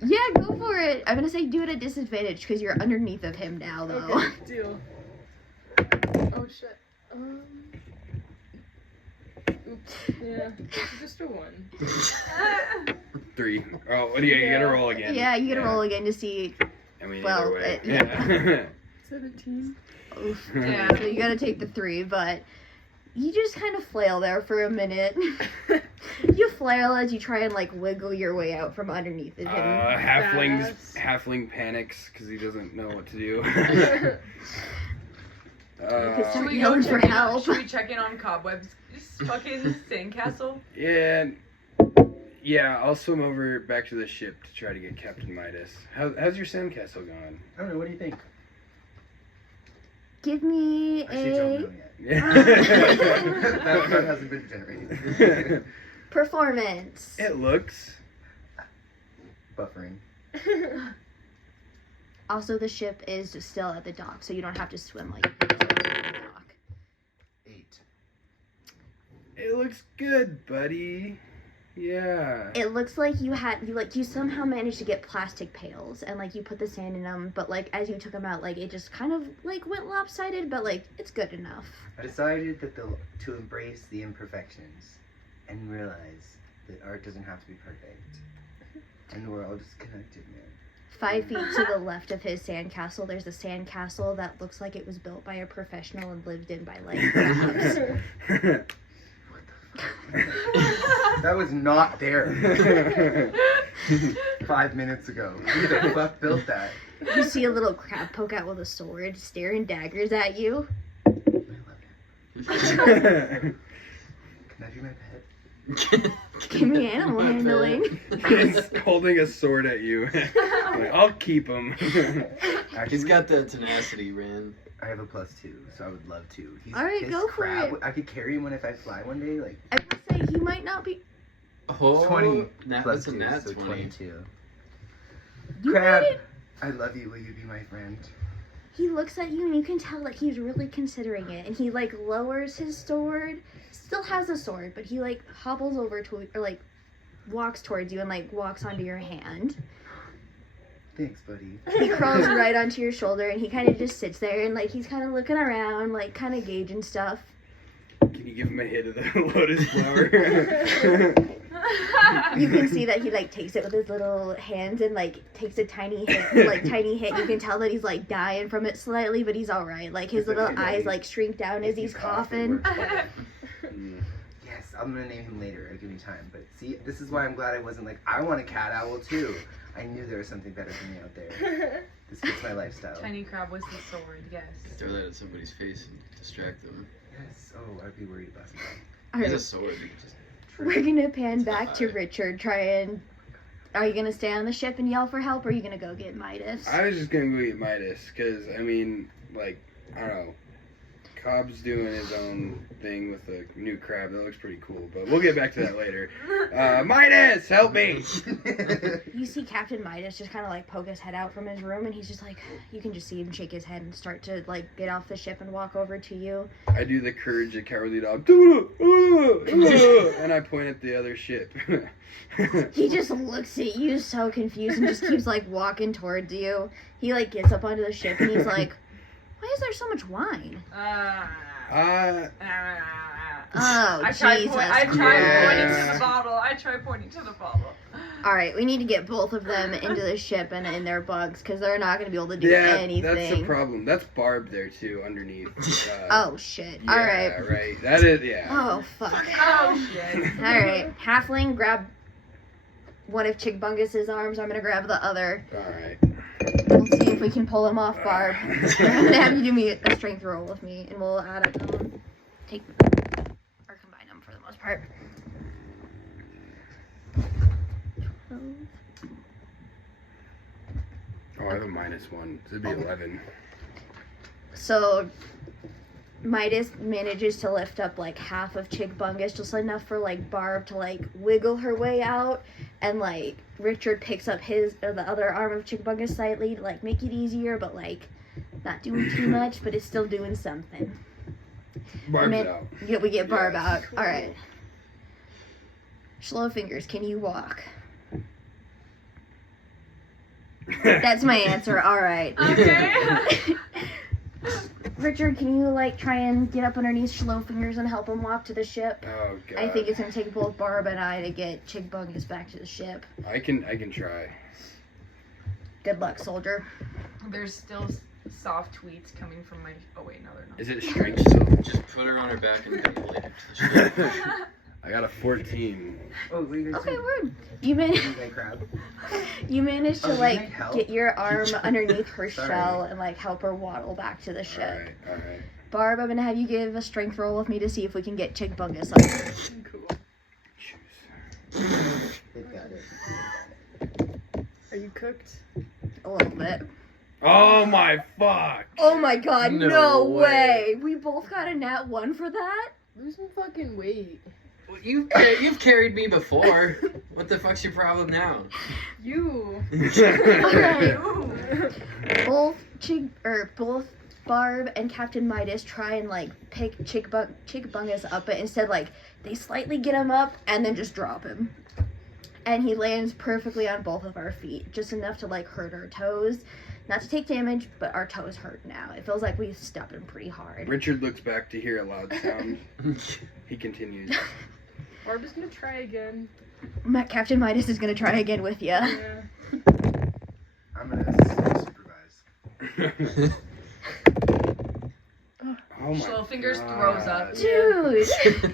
Yeah, go for it. I'm gonna say do it at disadvantage because you're underneath of him now, though. Okay, deal. Oh shit. Oops. Yeah, just a 1. 3. Oh, what do you gotta roll again. Yeah, you gotta roll again to see. I mean, Well, either way. yeah. 17. Oof. Yeah. So you gotta take the 3, but you just kind of flail there for a minute. You flail as you try and like wiggle your way out from underneath of him. Halfling panics because he doesn't know what to do. Because Should we yelling go for check in on, help. should we check in on Cobweb's fucking sandcastle? Yeah, I'll swim over back to the ship to try to get Captain Midas. How's your sandcastle going? I don't know. What do you think? Give me I actually don't a know yet. that hasn't been generated. performance. It looks. Buffering. Also, the ship is still at the dock, so you don't have to swim like to the dock. 8. It looks good, buddy. Yeah. It looks like you somehow managed to get plastic pails and like you put the sand in them, but like as you took them out, like it just kind of like went lopsided, but like it's good enough. I decided that to embrace the imperfections and realize that art doesn't have to be perfect, and we're all just connected, man. 5 feet to the left of his sandcastle, there's a sandcastle that looks like it was built by a professional and lived in by like crabs. That was not there 5 minutes ago. Who the fuck built that? You see a little crab poke out with a sword, staring daggers at you. I love it. Can I be my pet? Give me animal handling. He's holding a sword at you. Like, I'll keep him. He's got the tenacity, Ran. I have a +2, so I would love to. He's All right, his go for crab. it. I could carry him when if I fly one day, like I would say he might not be. Oh, 20 That's plus a 2, nat so 20. 22. You Crab, made it. I love you. Will you be my friend? He looks at you and you can tell that he's really considering it, and he like lowers his sword. Still has a sword, but he like hobbles over to or like walks towards you and like walks onto your hand. Thanks, buddy. He crawls right onto your shoulder and he kind of just sits there and like he's kind of looking around, like kind of gauging stuff. Can you give him a hit of the lotus flower? You can see that he like takes it with his little hands and like takes a tiny hit. You can tell that he's like dying from it slightly, but he's all right. Like his little eyes like shrink down as he's coughing. Yes, I'm gonna name him later. Give me time. But see, this is why I'm glad I wasn't like, I want a cat owl too. I knew there was something better for me out there. This fits my lifestyle. Tiny crab was the sword, yes. Throw that at somebody's face and distract them. Yes. Oh, I'd be worried about something. All It's a right, sword. You can just... we're gonna pan back to Alright. Richard. Are you gonna stay on the ship and yell for help, or are you gonna go get Midas? I was just gonna go get Midas, because, I mean, like, I don't know. Cobb's doing his own thing with the new crab. That looks pretty cool, but we'll get back to that later. Midas, help me! You see Captain Midas just kind of like poke his head out from his room, and he's just like, you can just see him shake his head and start to like get off the ship and walk over to you. I do the courage, the cowardly dog, and I point at the other ship. He just looks at you so confused and just keeps like walking towards you. He like gets up onto the ship and he's like, why is there so much wine? Oh, I tried Jesus pointing Christ. to the bottle. I tried pointing to the bottle. All right, we need to get both of them into the ship and in their bugs because they're not going to be able to do Yeah, anything. that's the problem. That's Barb there, too, underneath. Oh, shit. Yeah, All right. right. That is, yeah. Oh, fuck. Oh shit. All right. Halfling, grab one of Chick Bungus's arms. I'm going to grab the other. All right. We'll see if we can pull him off, Barb. I'm going to have you do me a strength roll with me, and we'll add up take or combine them for the most part. 12. Oh, I have a -1. So it'd be 11. So Midas manages to lift up like half of Chick Bungus, just enough for like Barb to like wiggle her way out, and like Richard picks up the other arm of Chick Bungus slightly to like make it easier, but like not doing too much, but it's still doing something. Barb's out. Yeah, we get Barb Yes. out. All right. Slow fingers, can you walk? That's my answer. All right. Okay. Richard, can you like try and get up underneath Schlofingers and help him walk to the ship? Oh god. I think it's gonna take both Barb and I to get Chick Bungus back to the ship. I can try. Good luck, soldier. There's still soft tweets coming from my. Oh wait, no, they're not. Is it strength still? Just put her on her back and double it to the ship. I got a 14. Oh, what are you guys Okay, doing? word. You Eating crab. managed to Oh, you like need help? get your arm underneath her Sorry. shell and like help her waddle back to the ship. Alright. Barb, I'm gonna have you give a strength roll with me to see if we can get Chick Bungus up. Cool. Choose. They've got it. Are you cooked? A little bit. Oh my fuck! Oh my god, No no way. way! We both got a nat 1 for that? Lose some fucking weight. Well, you've carried me before. What the fuck's your problem now? You. Alright. Ooh. Both Barb and Captain Midas try and like pick Chick Bungus up, but instead like they slightly get him up and then just drop him. And he lands perfectly on both of our feet, just enough to like hurt our toes. Not to take damage, but our toes hurt now. It feels like we've stepped him pretty hard. Richard looks back to hear a loud sound. He continues. Barb is gonna try again. Captain Midas is gonna try again with you. Yeah. I'm gonna supervise. Oh my Schlofingers God. throws up. Dude!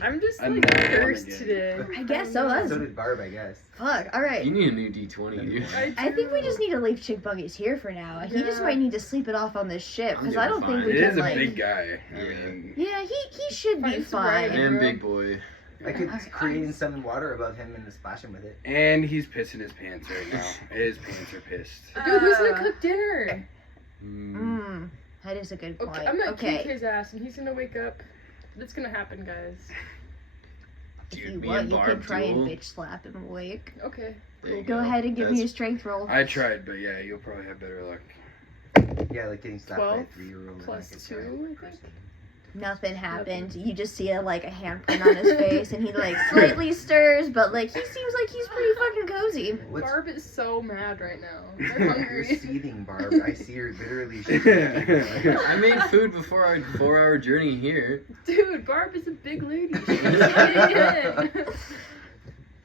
I'm just I'm like not cursed again. today. I guess so. That's So did Barb, I guess. fuck. Alright. You need a new D20, dude. I think we just need to leave Chick Bungus here for now. He just Yeah. might need to sleep it off on this ship I'm because I doing don't think fine. we It can is a like. big guy. I Yeah. mean, Yeah, he should be Find some fine. writing. And big boy. I could create and summon water above him and splash him with it. and he's pissing his pants right now. His pants are pissed. Dude, who's gonna cook dinner? Mm. That is a good point. Okay, I'm gonna kick Okay, his ass and he's gonna wake up. That's gonna happen, guys. if Dude, you me want, and you can Barb try and duel. bitch slap him awake. Okay. There you Go ahead and give me a That's- strength roll. I tried, but yeah, you'll probably have better luck. Yeah, like getting slapped by a 12 3-year-old. plus like a 2, giant I think. person. Nothing happened. You just see a handprint on his face, and he like slightly stirs, but like he seems like he's pretty fucking cozy. What's Barb is so mad right now. They're You're hungry. seething, Barb. I see her literally shaking. I made food before our 4-hour journey here. Dude, Barb is a big lady. She's getting in.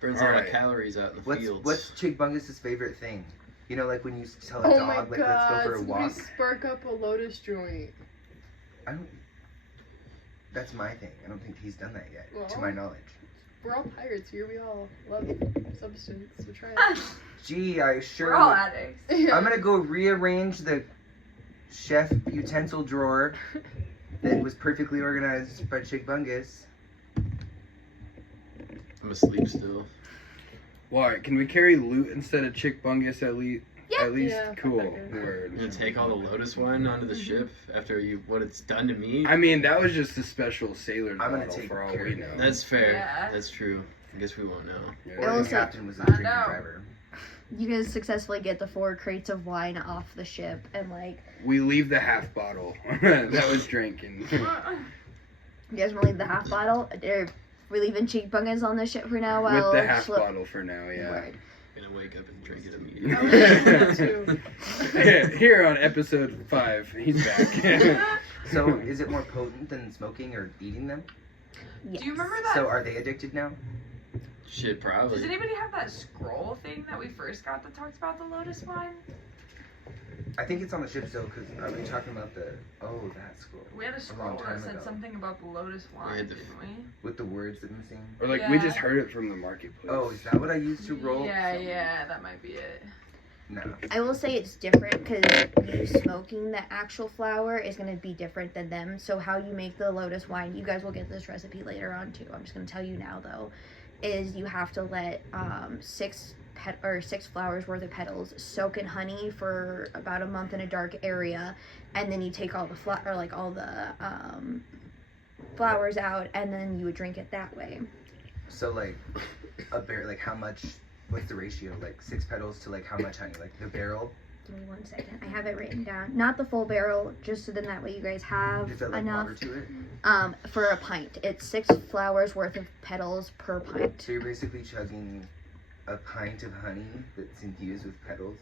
Burns a lot of Alright. calories out in the fields. What's Chick Bungus' favorite thing? You know, like when you tell a Oh dog, my like, let's go god, for a somebody walk. spark up a lotus joint. I don't. That's my thing. I don't think he's done that yet, to Well. my knowledge. We're all pirates here. We all love substance. So try it. Gee, I sure. We're all would- addicts. I'm gonna go rearrange the chef utensil drawer that was perfectly organized by Chick Bungus. I'm asleep still. Why? Can we carry loot instead of Chick Bungus at least? Yeah. At least? Yeah, Cool. okay. Word. I'm gonna take all the lotus wine onto the ship after what it's done to me. I mean, that was just a special sailor's I'm gonna bottle take for all care we of know. it. That's fair. Yeah. That's true. I guess we won't know. Yeah. Or will the say- captain was a I drinking know. driver. You guys successfully get the 4 crates of wine off the ship, and like We leave the half bottle that was drinking. you guys want to leave the half bottle. We're leaving Chick Bungus on the ship for now. While With the half Schlo- bottle for now, yeah. Word. I'm gonna wake up and drink it I immediately. was too. Here on episode 5, he's back. So, is it more potent than smoking or eating them? Yes. Do you remember that? So, are they addicted now? Shit, Does probably. anybody have that scroll thing that we first got that talks about the lotus wine? I think it's on the ship still, because are we talking about the. Oh, that scroll. We had a scroll long that time said ago. something about the lotus wine, had the- didn't we? With the words that missing? Or like, we Yeah. just heard it from the marketplace. Oh, is that what I used to roll? Yeah, that might be it. No. I will say it's different because you smoking the actual flower is going to be different than them. So how you make the lotus wine, you guys will get this recipe later on too. I'm just going to tell you now though, is you have to let 6 flowers worth of petals soak in honey for about a month in a dark area, and then you take all the flowers out, and then you would drink it that way. So, like, a bear, like, how much. What's the ratio? Like, 6 petals to, like, how much honey? Like, the barrel? Give me 1 second. I have it written down. Not the full barrel, just so then that way you guys have Is that, like, enough. water to it? For a pint. It's 6 flowers worth of petals per pint. So, you're basically chugging a pint of honey that's infused with petals?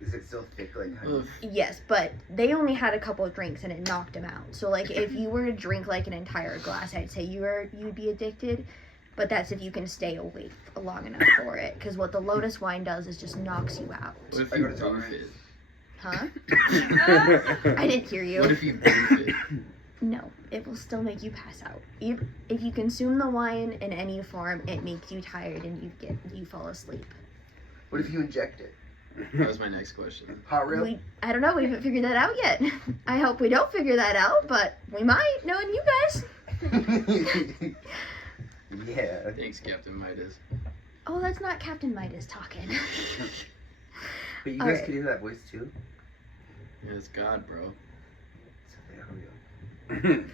Is it still thick like honey? Ugh. Yes, but they only had a couple of drinks and it knocked them out. So like if you were to drink like an entire glass, I'd say you'd be addicted. But that's if you can stay awake long enough for it. Because what the lotus wine does is just knocks you out. What if I you go to boof tolerance. it? Huh? I didn't hear you. What if you boof it? No, it will still make you pass out. If you consume the wine in any form, it makes you tired and you fall asleep. What if you inject it? That was my next question. Hot real? I don't know, we haven't figured that out yet. I hope we don't figure that out, but we might, knowing you guys. Yeah. Thanks, Captain Midas. Oh, that's not Captain Midas talking. But you All guys right. could hear that voice too? Yeah, it's God, bro. So they are real.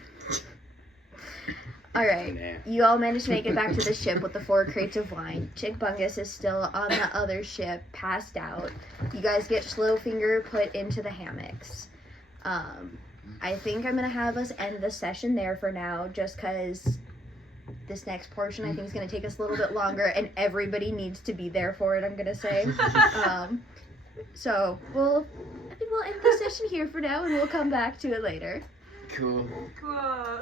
Alright, Nah. you all managed to make it back to the ship with the 4 crates of wine. Chick Bungus is still on the other ship, passed out. You guys get Slowfinger put into the hammocks. I think I'm going to have us end the session there for now, just because this next portion I think is going to take us a little bit longer, and everybody needs to be there for it, I'm going to say. So, I think we'll end the session here for now, and we'll come back to it later. Cool. Cool.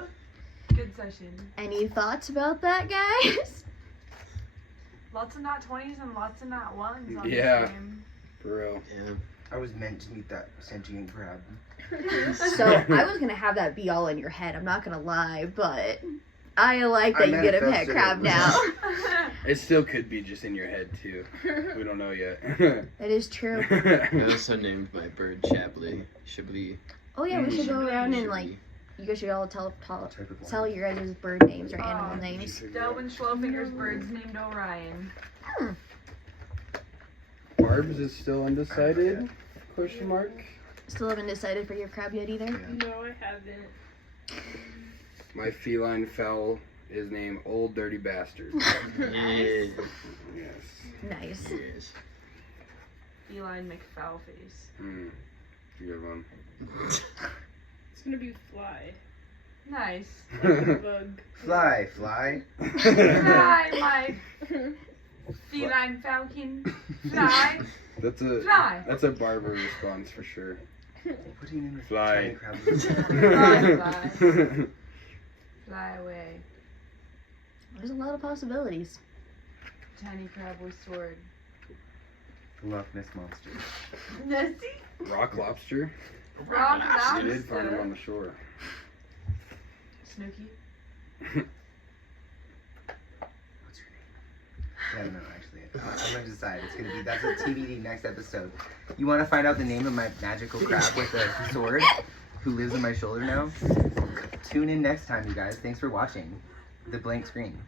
Good session. Any thoughts about that, guys? Lots of not 20s and lots of not 1s on Yeah. this game. For real. Yeah. I was meant to meet that sentient crab. So, I was going to have that be all in your head, I'm not going to lie, but I like that I you get a pet manifested crab it. now. It still could be just in your head too. We don't know yet. That is true. I also named my bird Chablis. Chablis. Oh yeah, we should go around and Chablis. you guys should all tell Type of wine. tell your guys' bird names or animal Oh. names. Delvin Schlowfinger's bird's named Orion. Barb's is still undecided? Question mark. Still haven't decided for your crab yet either? No, I haven't. My feline fowl is named Old Dirty Bastard. Yeah. Yes. Nice. Yes. Feline McFoulface. Hmm. Good one. It's gonna be fly. Nice. Bug. Fly, fly. Fly, my feline falcon. Fly. That's a Fly. barber response for sure. What do you name your Fly. tiny crabs? Fly. Fly away. There's a lot of possibilities. Tiny crab with sword. Loch Ness monster. Nessie. Rock lobster. Rock I did find him on lobster. the shore. Snooky. What's your name? I don't know actually. I'm gonna decide. It's gonna be that's a TBD next episode. You want to find out the name of my magical crab with a sword who lives on my shoulder now? Tune in next time, you guys. Thanks for watching The Blank Screen.